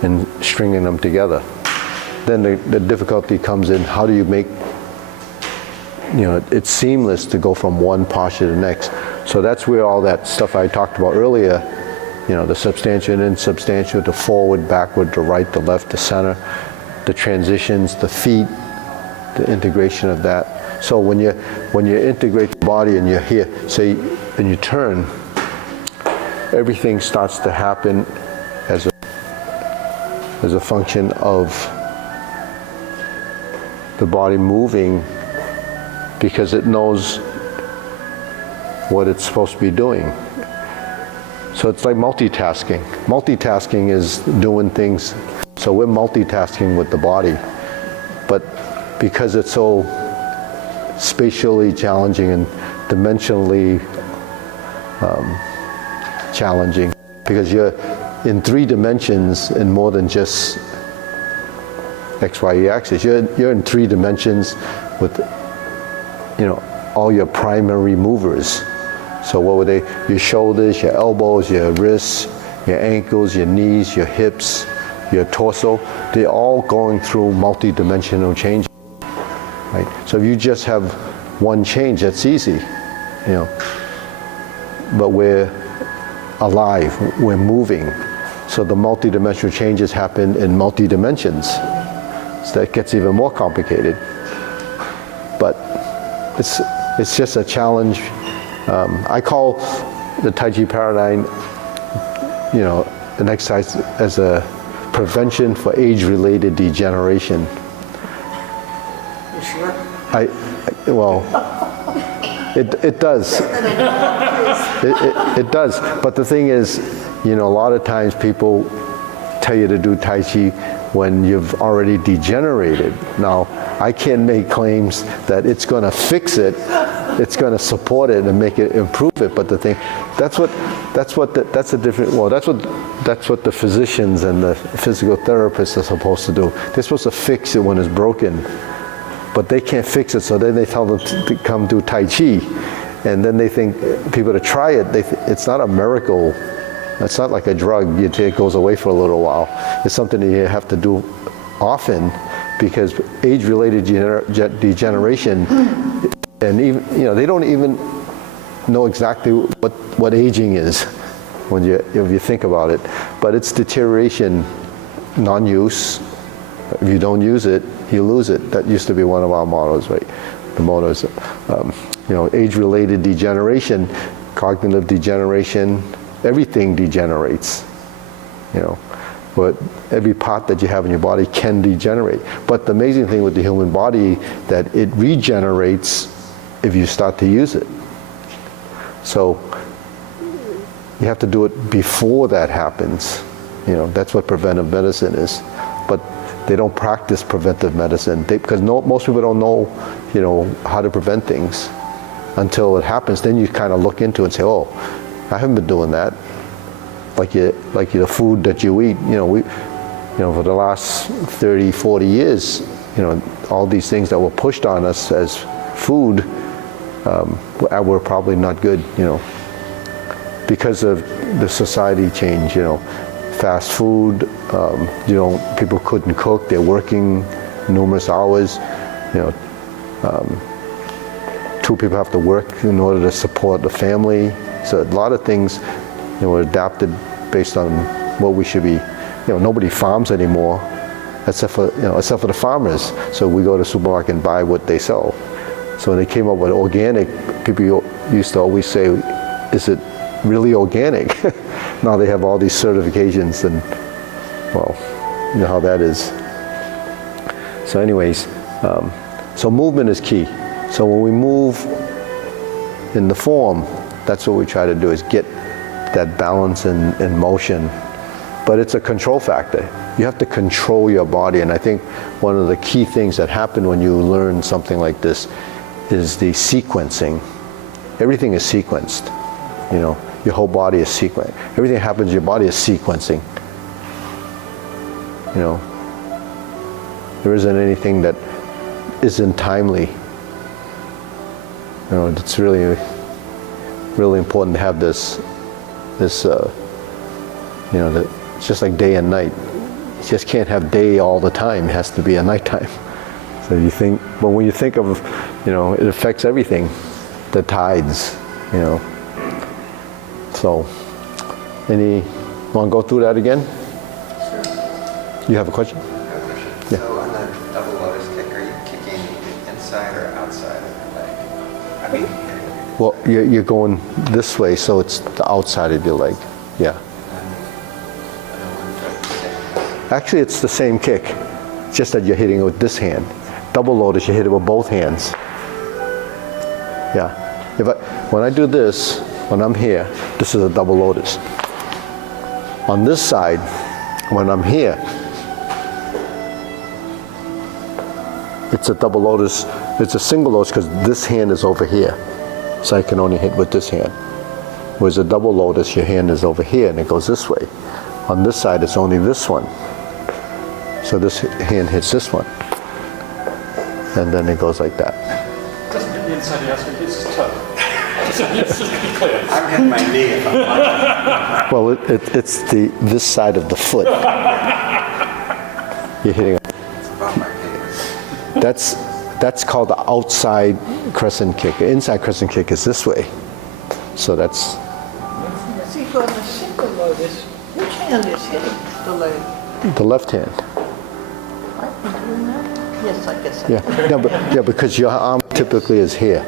and stringing them together. Then the difficulty comes in, how do you make, it's seamless to go from one posture to the next. So that's where all that stuff I talked about earlier, the substantial and insubstantial, the forward, backward, the right, the left, the center, the transitions, the feet, the integration of that. So when you integrate the body and you're here, say, and you turn, everything starts to happen as a function of the body moving because it knows what it's supposed to be doing. So it's like multitasking. Multitasking is doing things. So we're multitasking with the body. But because it's so spatially challenging and dimensionally challenging, because you're in 3 dimensions and more than just X, Y, E axis. You're in 3 dimensions with, all your primary movers. So what were they? Your shoulders, your elbows, your wrists, your ankles, your knees, your hips, your torso. They're all going through multi-dimensional changes, right? So if you just have one change, that's easy, But we're alive, we're moving. So the multi-dimensional changes happen in multi-dimensions. So that gets even more complicated. But it's just a challenge. I call the Tai Chi Paradigm, an exercise as a prevention for age-related degeneration. You sure? Well, it does. It does. But the thing is, a lot of times people tell you to do Tai Chi when you've already degenerated. Now, I can't make claims that it's going to fix it. It's going to support it and make it improve it. But the thing, that's what the physicians and the physical therapists are supposed to do. They're supposed to fix it when it's broken, but they can't fix it. So then they tell them to come do Tai Chi, and then they think people to try it. It's not a miracle. It's not like a drug. It goes away for a little while. It's something that you have to do often, because age-related degeneration, and even they don't even know exactly what aging is if you think about it. But it's deterioration, non-use. If you don't use it, you lose it. That used to be one of our mottos, right? The motto is, age-related degeneration, cognitive degeneration, everything degenerates. But every part that you have in your body can degenerate. But the amazing thing with the human body, that it regenerates if you start to use it. So you have to do it before that happens. That's what preventive medicine is. But they don't practice preventive medicine because most people don't know, how to prevent things until it happens. Then you kind of look into it and say, oh, I haven't been doing that. Like the food that you eat, for the last 30, 40 years, all these things that were pushed on us as food were probably not good, because of the society change, fast food, People couldn't cook. They're working numerous hours. Two people have to work in order to support the family. So a lot of things were adapted based on what we should be. Nobody farms anymore, except for the farmers. So we go to the supermarket and buy what they sell. So when they came up with organic, people used to always say, "Is it really organic?" Now they have all these certifications, and well, you know how that is. So anyways, so movement is key. So when we move in the form, that's what we try to do, is get that balance in motion. But it's a control factor. You have to control your body, and I think one of the key things that happen when you learn something like this is the sequencing. Everything is sequenced. Your whole body is sequenced. Everything that happens in your body is sequencing. There isn't anything that isn't timely. It's really, really important to have this. It's just like day and night. You just can't have day all the time. It has to be a nighttime. So but when you think of, it affects everything, the tides, So, want to go through that again? Sure. You have a question? I have a question. Yeah. So on the double lotus kick, are you kicking inside or outside of the leg? I mean, Well, you're going this way, so it's the outside of your leg. Yeah. Actually, it's the same kick, just that you're hitting it with this hand. Double lotus, you hit it with both hands. Yeah. When I do this, when I'm here, this is a double lotus. On this side, when I'm here, it's a double lotus. It's a single lotus because this hand is over here. So I can only hit with this hand. Whereas a double lotus, your hand is over here and it goes this way. On this side, it's only this one. So this hand hits this one. And then it goes like that. Doesn't hit the inside of the outside, it hits his toe. Let's just be clear. I'm hitting my knee if I'm watching. Well, it's this side of the foot. You're hitting. It's above my knee. That's called the outside crescent kick. The inside crescent kick is this way. So that's, See, for the single lotus, which hand is hitting the leg? the left hand. I've been doing that? Yes, I guess I Yeah, because your arm typically is here.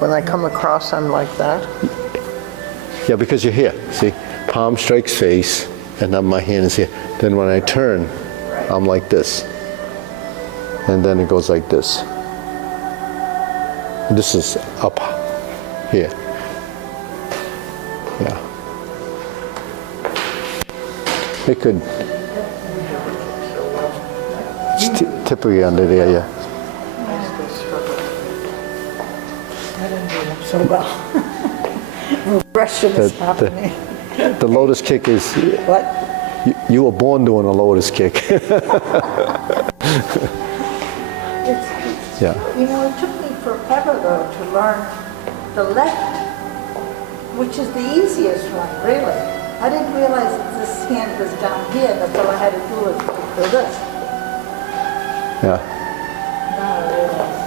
When I come across, I'm like that. Yeah, because you're here. See, palm strikes face, and then my hand is here. Then when I turn, I'm like this. And then it goes like this. This is up here. Yeah. It could. It's typically under there, yeah. I still struggle. I didn't do them so well. Regression is happening. The lotus kick is, What? you were born doing a lotus kick. Yeah. It took me forever though to learn the left, which is the easiest one, really. I didn't realize that this hand was down here, that's all I had to do was do this. Yeah. Now I realize.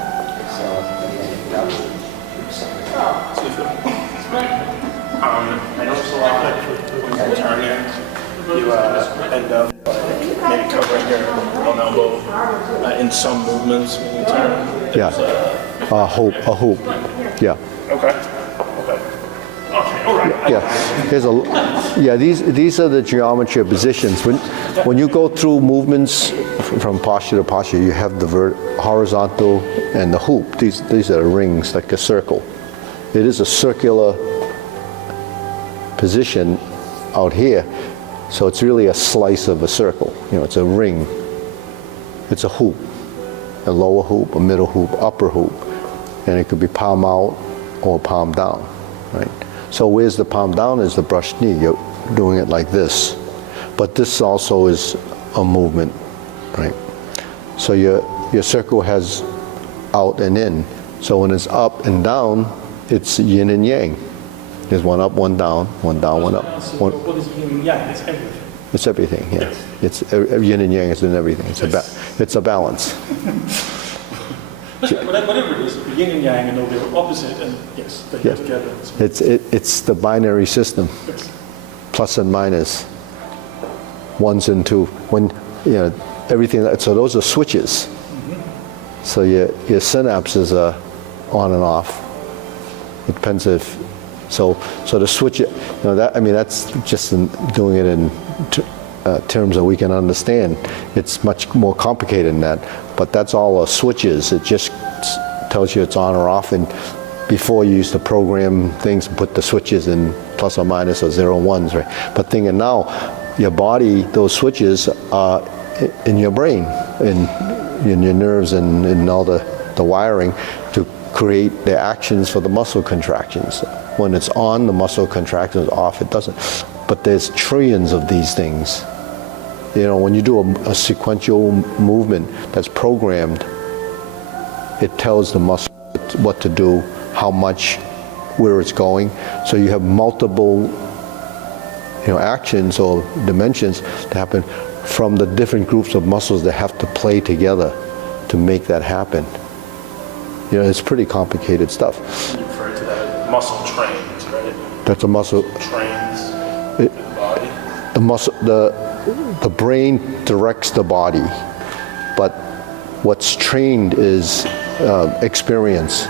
I noticed a lot when you're turning, you end up maybe covering your one elbow in some movements when you turn. Yeah. A hoop. Yeah. Okay, all right. Yeah. These are the geometry of positions. When you go through movements from posture to posture, you have the horizontal and the hoop. These are rings, like a circle. It is a circular position out here, so it's really a slice of a circle. It's a ring. It's a hoop, a lower hoop, a middle hoop, upper hoop, and it could be palm out or palm down, right? So where's the palm down is the brushed knee. You're doing it like this, but this also is a movement, right? So your circle has out and in. So when it's up and down, it's yin and yang. There's one up, one down, one down, one up. What is yin and yang? It's everything. It's everything, yeah. It's yin and yang is in everything. It's a balance. Whatever it is, the yin and yang, and they're opposite, and yes, they go together. It's the binary system, Yes. plus and minus, ones and two. When everything. So those are switches. So your synapses are on and off. It depends if. So the switch. That's just doing it in terms that we can understand. It's much more complicated than that. But that's all switches. It just tells you it's on or off. And before you used to program things and put the switches in plus or minus or 0 and 1s, right? But thinking now, your body, those switches are in your brain, in your nerves and all the wiring to create the actions for the muscle contractions. When it's on, the muscle contractions, off, it doesn't. But there's trillions of these things. When you do a sequential movement that's programmed, it tells the muscle what to do, how much, where it's going. So you have multiple, actions or dimensions that happen from the different groups of muscles that have to play together to make that happen. It's pretty complicated stuff. You refer to that muscle trains, right? That's a muscle. Trains the body. The brain directs the body, but what's trained is experience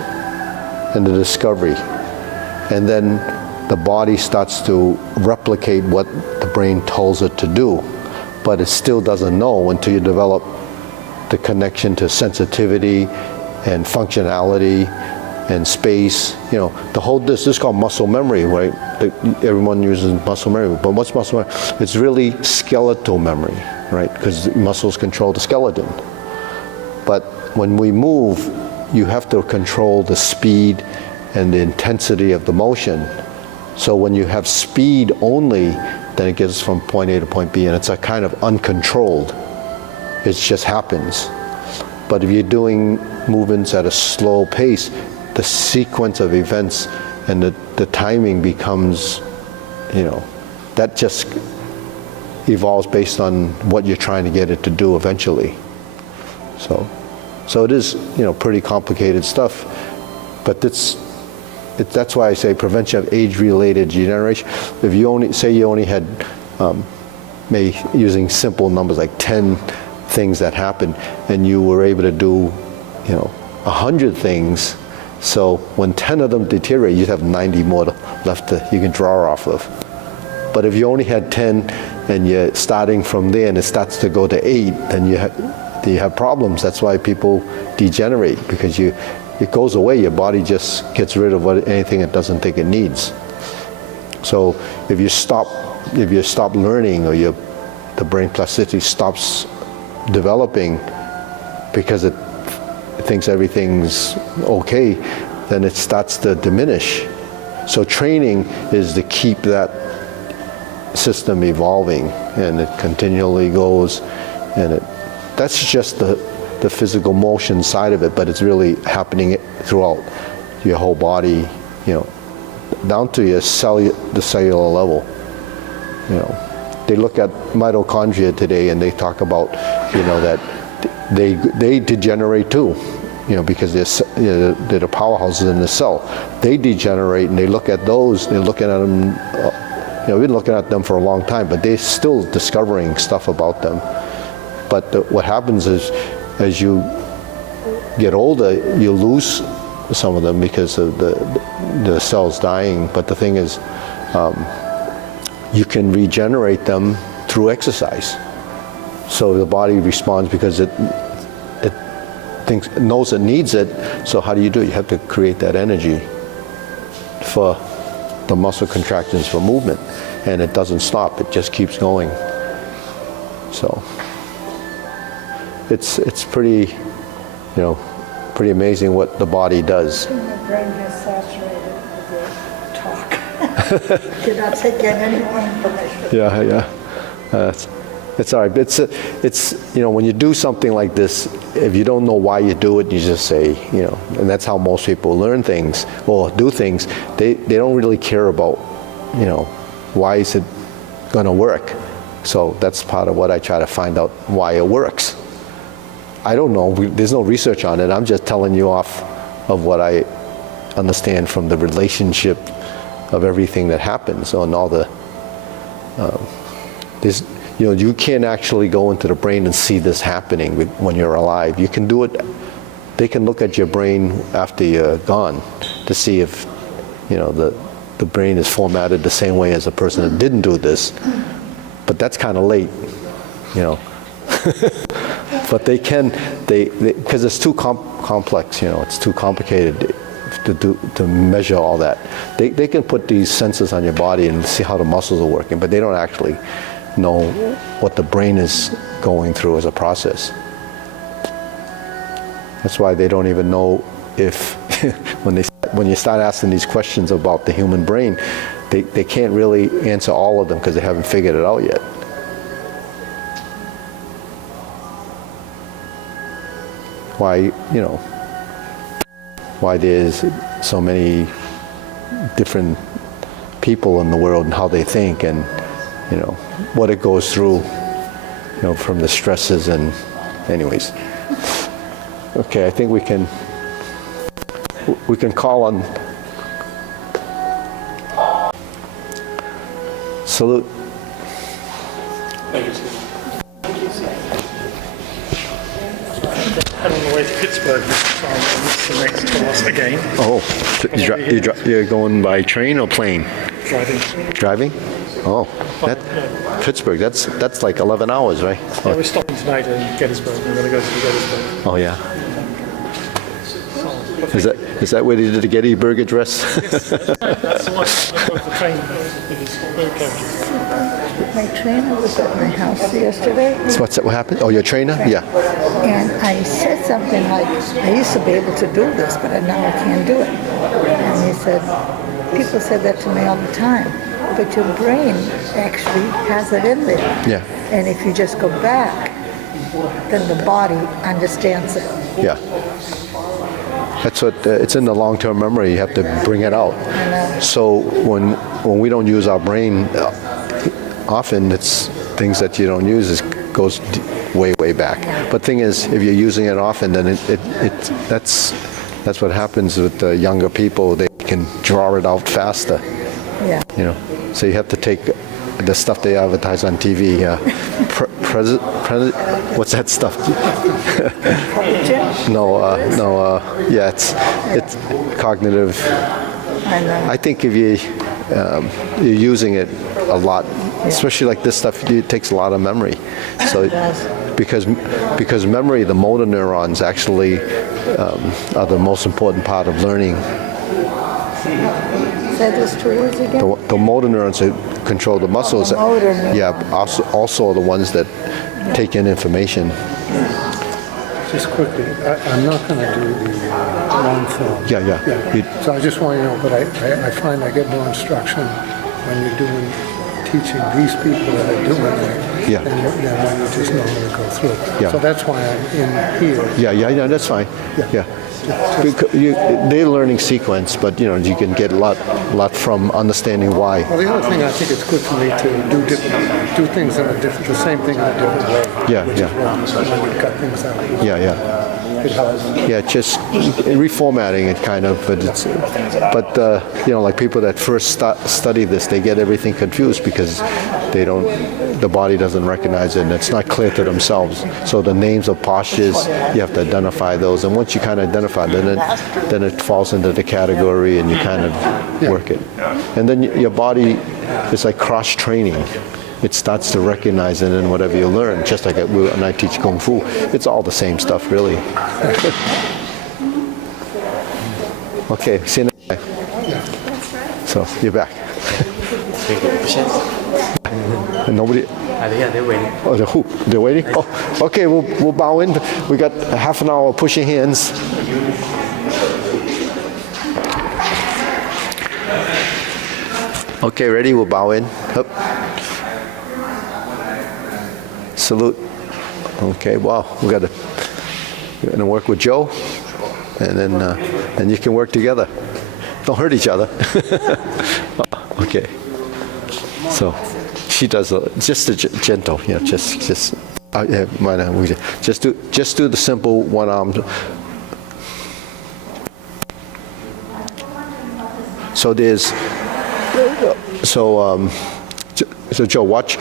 and the discovery, and then the body starts to replicate what the brain tells it to do, but it still doesn't know until you develop the connection to sensitivity and functionality and space. This is called muscle memory, right? Everyone uses muscle memory, but what's muscle memory? It's really skeletal memory, right? Because muscles control the skeleton. But when we move, you have to control the speed and the intensity of the motion. So when you have speed only, then it gets from point A to point B, and it's a kind of uncontrolled. It just happens. But if you're doing movements at a slow pace, the sequence of events and the timing becomes, that just evolves based on what you're trying to get it to do eventually. So it is, pretty complicated stuff, but that's why I say prevention of age-related degeneration. If you only had, maybe using simple numbers like 10 things that happened, and you were able to do, 100 things. So when 10 of them deteriorate, you have 90 more left you can draw off of. But if you only had 10 and you're starting from there and it starts to go to 8, then you have problems. That's why people degenerate, because it goes away. Your body just gets rid of anything it doesn't think it needs. So if you stop learning, or the brain plasticity stops developing because it thinks everything's okay, then it starts to diminish. So training is to keep that system evolving, and it continually goes, and that's just the physical motion side of it, but it's really happening throughout your whole body, down to the cellular level. They look at mitochondria today, and they talk about, that they degenerate too, because they're the powerhouses in the cell. They degenerate, and they look at those. They're looking at them. We've been looking at them for a long time, but they're still discovering stuff about them. But what happens is, as you get older, you lose some of them because of the cells dying. But the thing is, you can regenerate them through exercise. So the body responds because it knows it needs it. So how do you do it? You have to create that energy for the muscle contractions for movement, and it doesn't stop. It just keeps going. So it's pretty, pretty amazing what the body does. My brain has saturated with the talk. Did not take in any more information. Yeah. It's all right. It's when you do something like this, if you don't know why you do it, you just say, and that's how most people learn things or do things. They don't really care about, why is it going to work. So that's part of what I try to find out why it works. I don't know. There's no research on it. I'm just telling you off of what I understand from the relationship of everything that happens on all the. You can't actually go into the brain and see this happening when you're alive. You can do it. They can look at your brain after you're gone to see if, the brain is formatted the same way as a person that didn't do this. But that's kind of late, But they can, because it's too complex, it's too complicated to measure all that. They can put these sensors on your body and see how the muscles are working, but they don't actually know what the brain is going through as a process. That's why they don't even know if, when you start asking these questions about the human brain, they can't really answer all of them because they haven't figured it out yet. Why there's so many different people in the world and how they think and, what it goes through, from the stresses and anyways. Okay, I think we can call on salute. Thank you, Steve. Head on the way to Pittsburgh this time, and this is the next class again. Oh, you're going by train or plane? Driving. Driving? Oh, Pittsburgh, that's like 11 hours, right? Yeah, we're stopping tonight in Gettysburg. We're going to go to Gettysburg. Oh, yeah. Is that where they did the Gettysburg Address? Yes, that's the one. I got the train. It is very close. My trainer was at my house yesterday, So what happened? Oh, your trainer? Yeah. and I said something like, I used to be able to do this, but now I can't do it. And he said, people said that to me all the time, but your brain actually has it in there. Yeah. And if you just go back, then the body understands it. Yeah. That's what, it's in the long-term memory. You have to bring it out. So when we don't use our brain, often it's things that you don't use. It goes way back. But thing is, if you're using it often, then that's what happens with the younger people. They can draw it out faster. Yeah. So you have to take the stuff they advertise on TV. What's that stuff? Yeah, it's cognitive. I know. I think if you're using it a lot, especially like this stuff, it takes a lot of memory. So It does. because memory, the motor neurons actually are the most important part of learning. Say those 2 words again? The motor neurons that control the muscles. The motor neurons. Yeah, also are the ones that take in information. Just quickly, I'm not going to do the long film. Yeah. So I just want you to know, but I find I get more instruction when you're teaching these people that are doing it, Yeah. than when you just know how to go through. Yeah. So that's why I'm in here. Yeah, that's fine. Yeah. They're learning sequence, but you can get a lot from understanding why. Well, the other thing I think it's good for me to do things the same thing in a different way. Yeah. So when you cut things out. Yeah. It helps. Yeah, just reformatting it kind of, but like people that first study this, they get everything confused because the body doesn't recognize it and it's not clear to themselves. So the names of postures, you have to identify those, and once you kind of identify, then it falls into the category and you kind of work it. And then your body is like cross training. It starts to recognize it in whatever you learn, just like when I teach Kung Fu. It's all the same stuff, really. Okay, see you next time. So, you're back. And nobody... They're waiting. Oh, they're waiting? Oh, okay, we'll bow in. We got half an hour pushing hands. Okay, ready? We'll bow in. Up. Salute. Okay, wow, we're gonna work with Joe, and then you can work together. Don't hurt each other. Okay. So, she does just a gentle, just. Yeah, we just do the simple one arm. So so Joe, watch.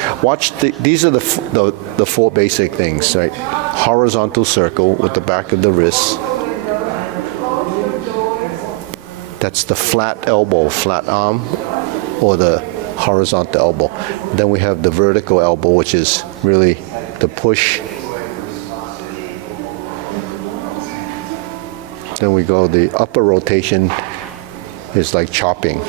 These are the four basic things, right? Horizontal circle with the back of the wrist. That's the flat elbow, flat arm, or the horizontal elbow. Then we have the vertical elbow, which is really the push. Then we go, the upper rotation is like chopping.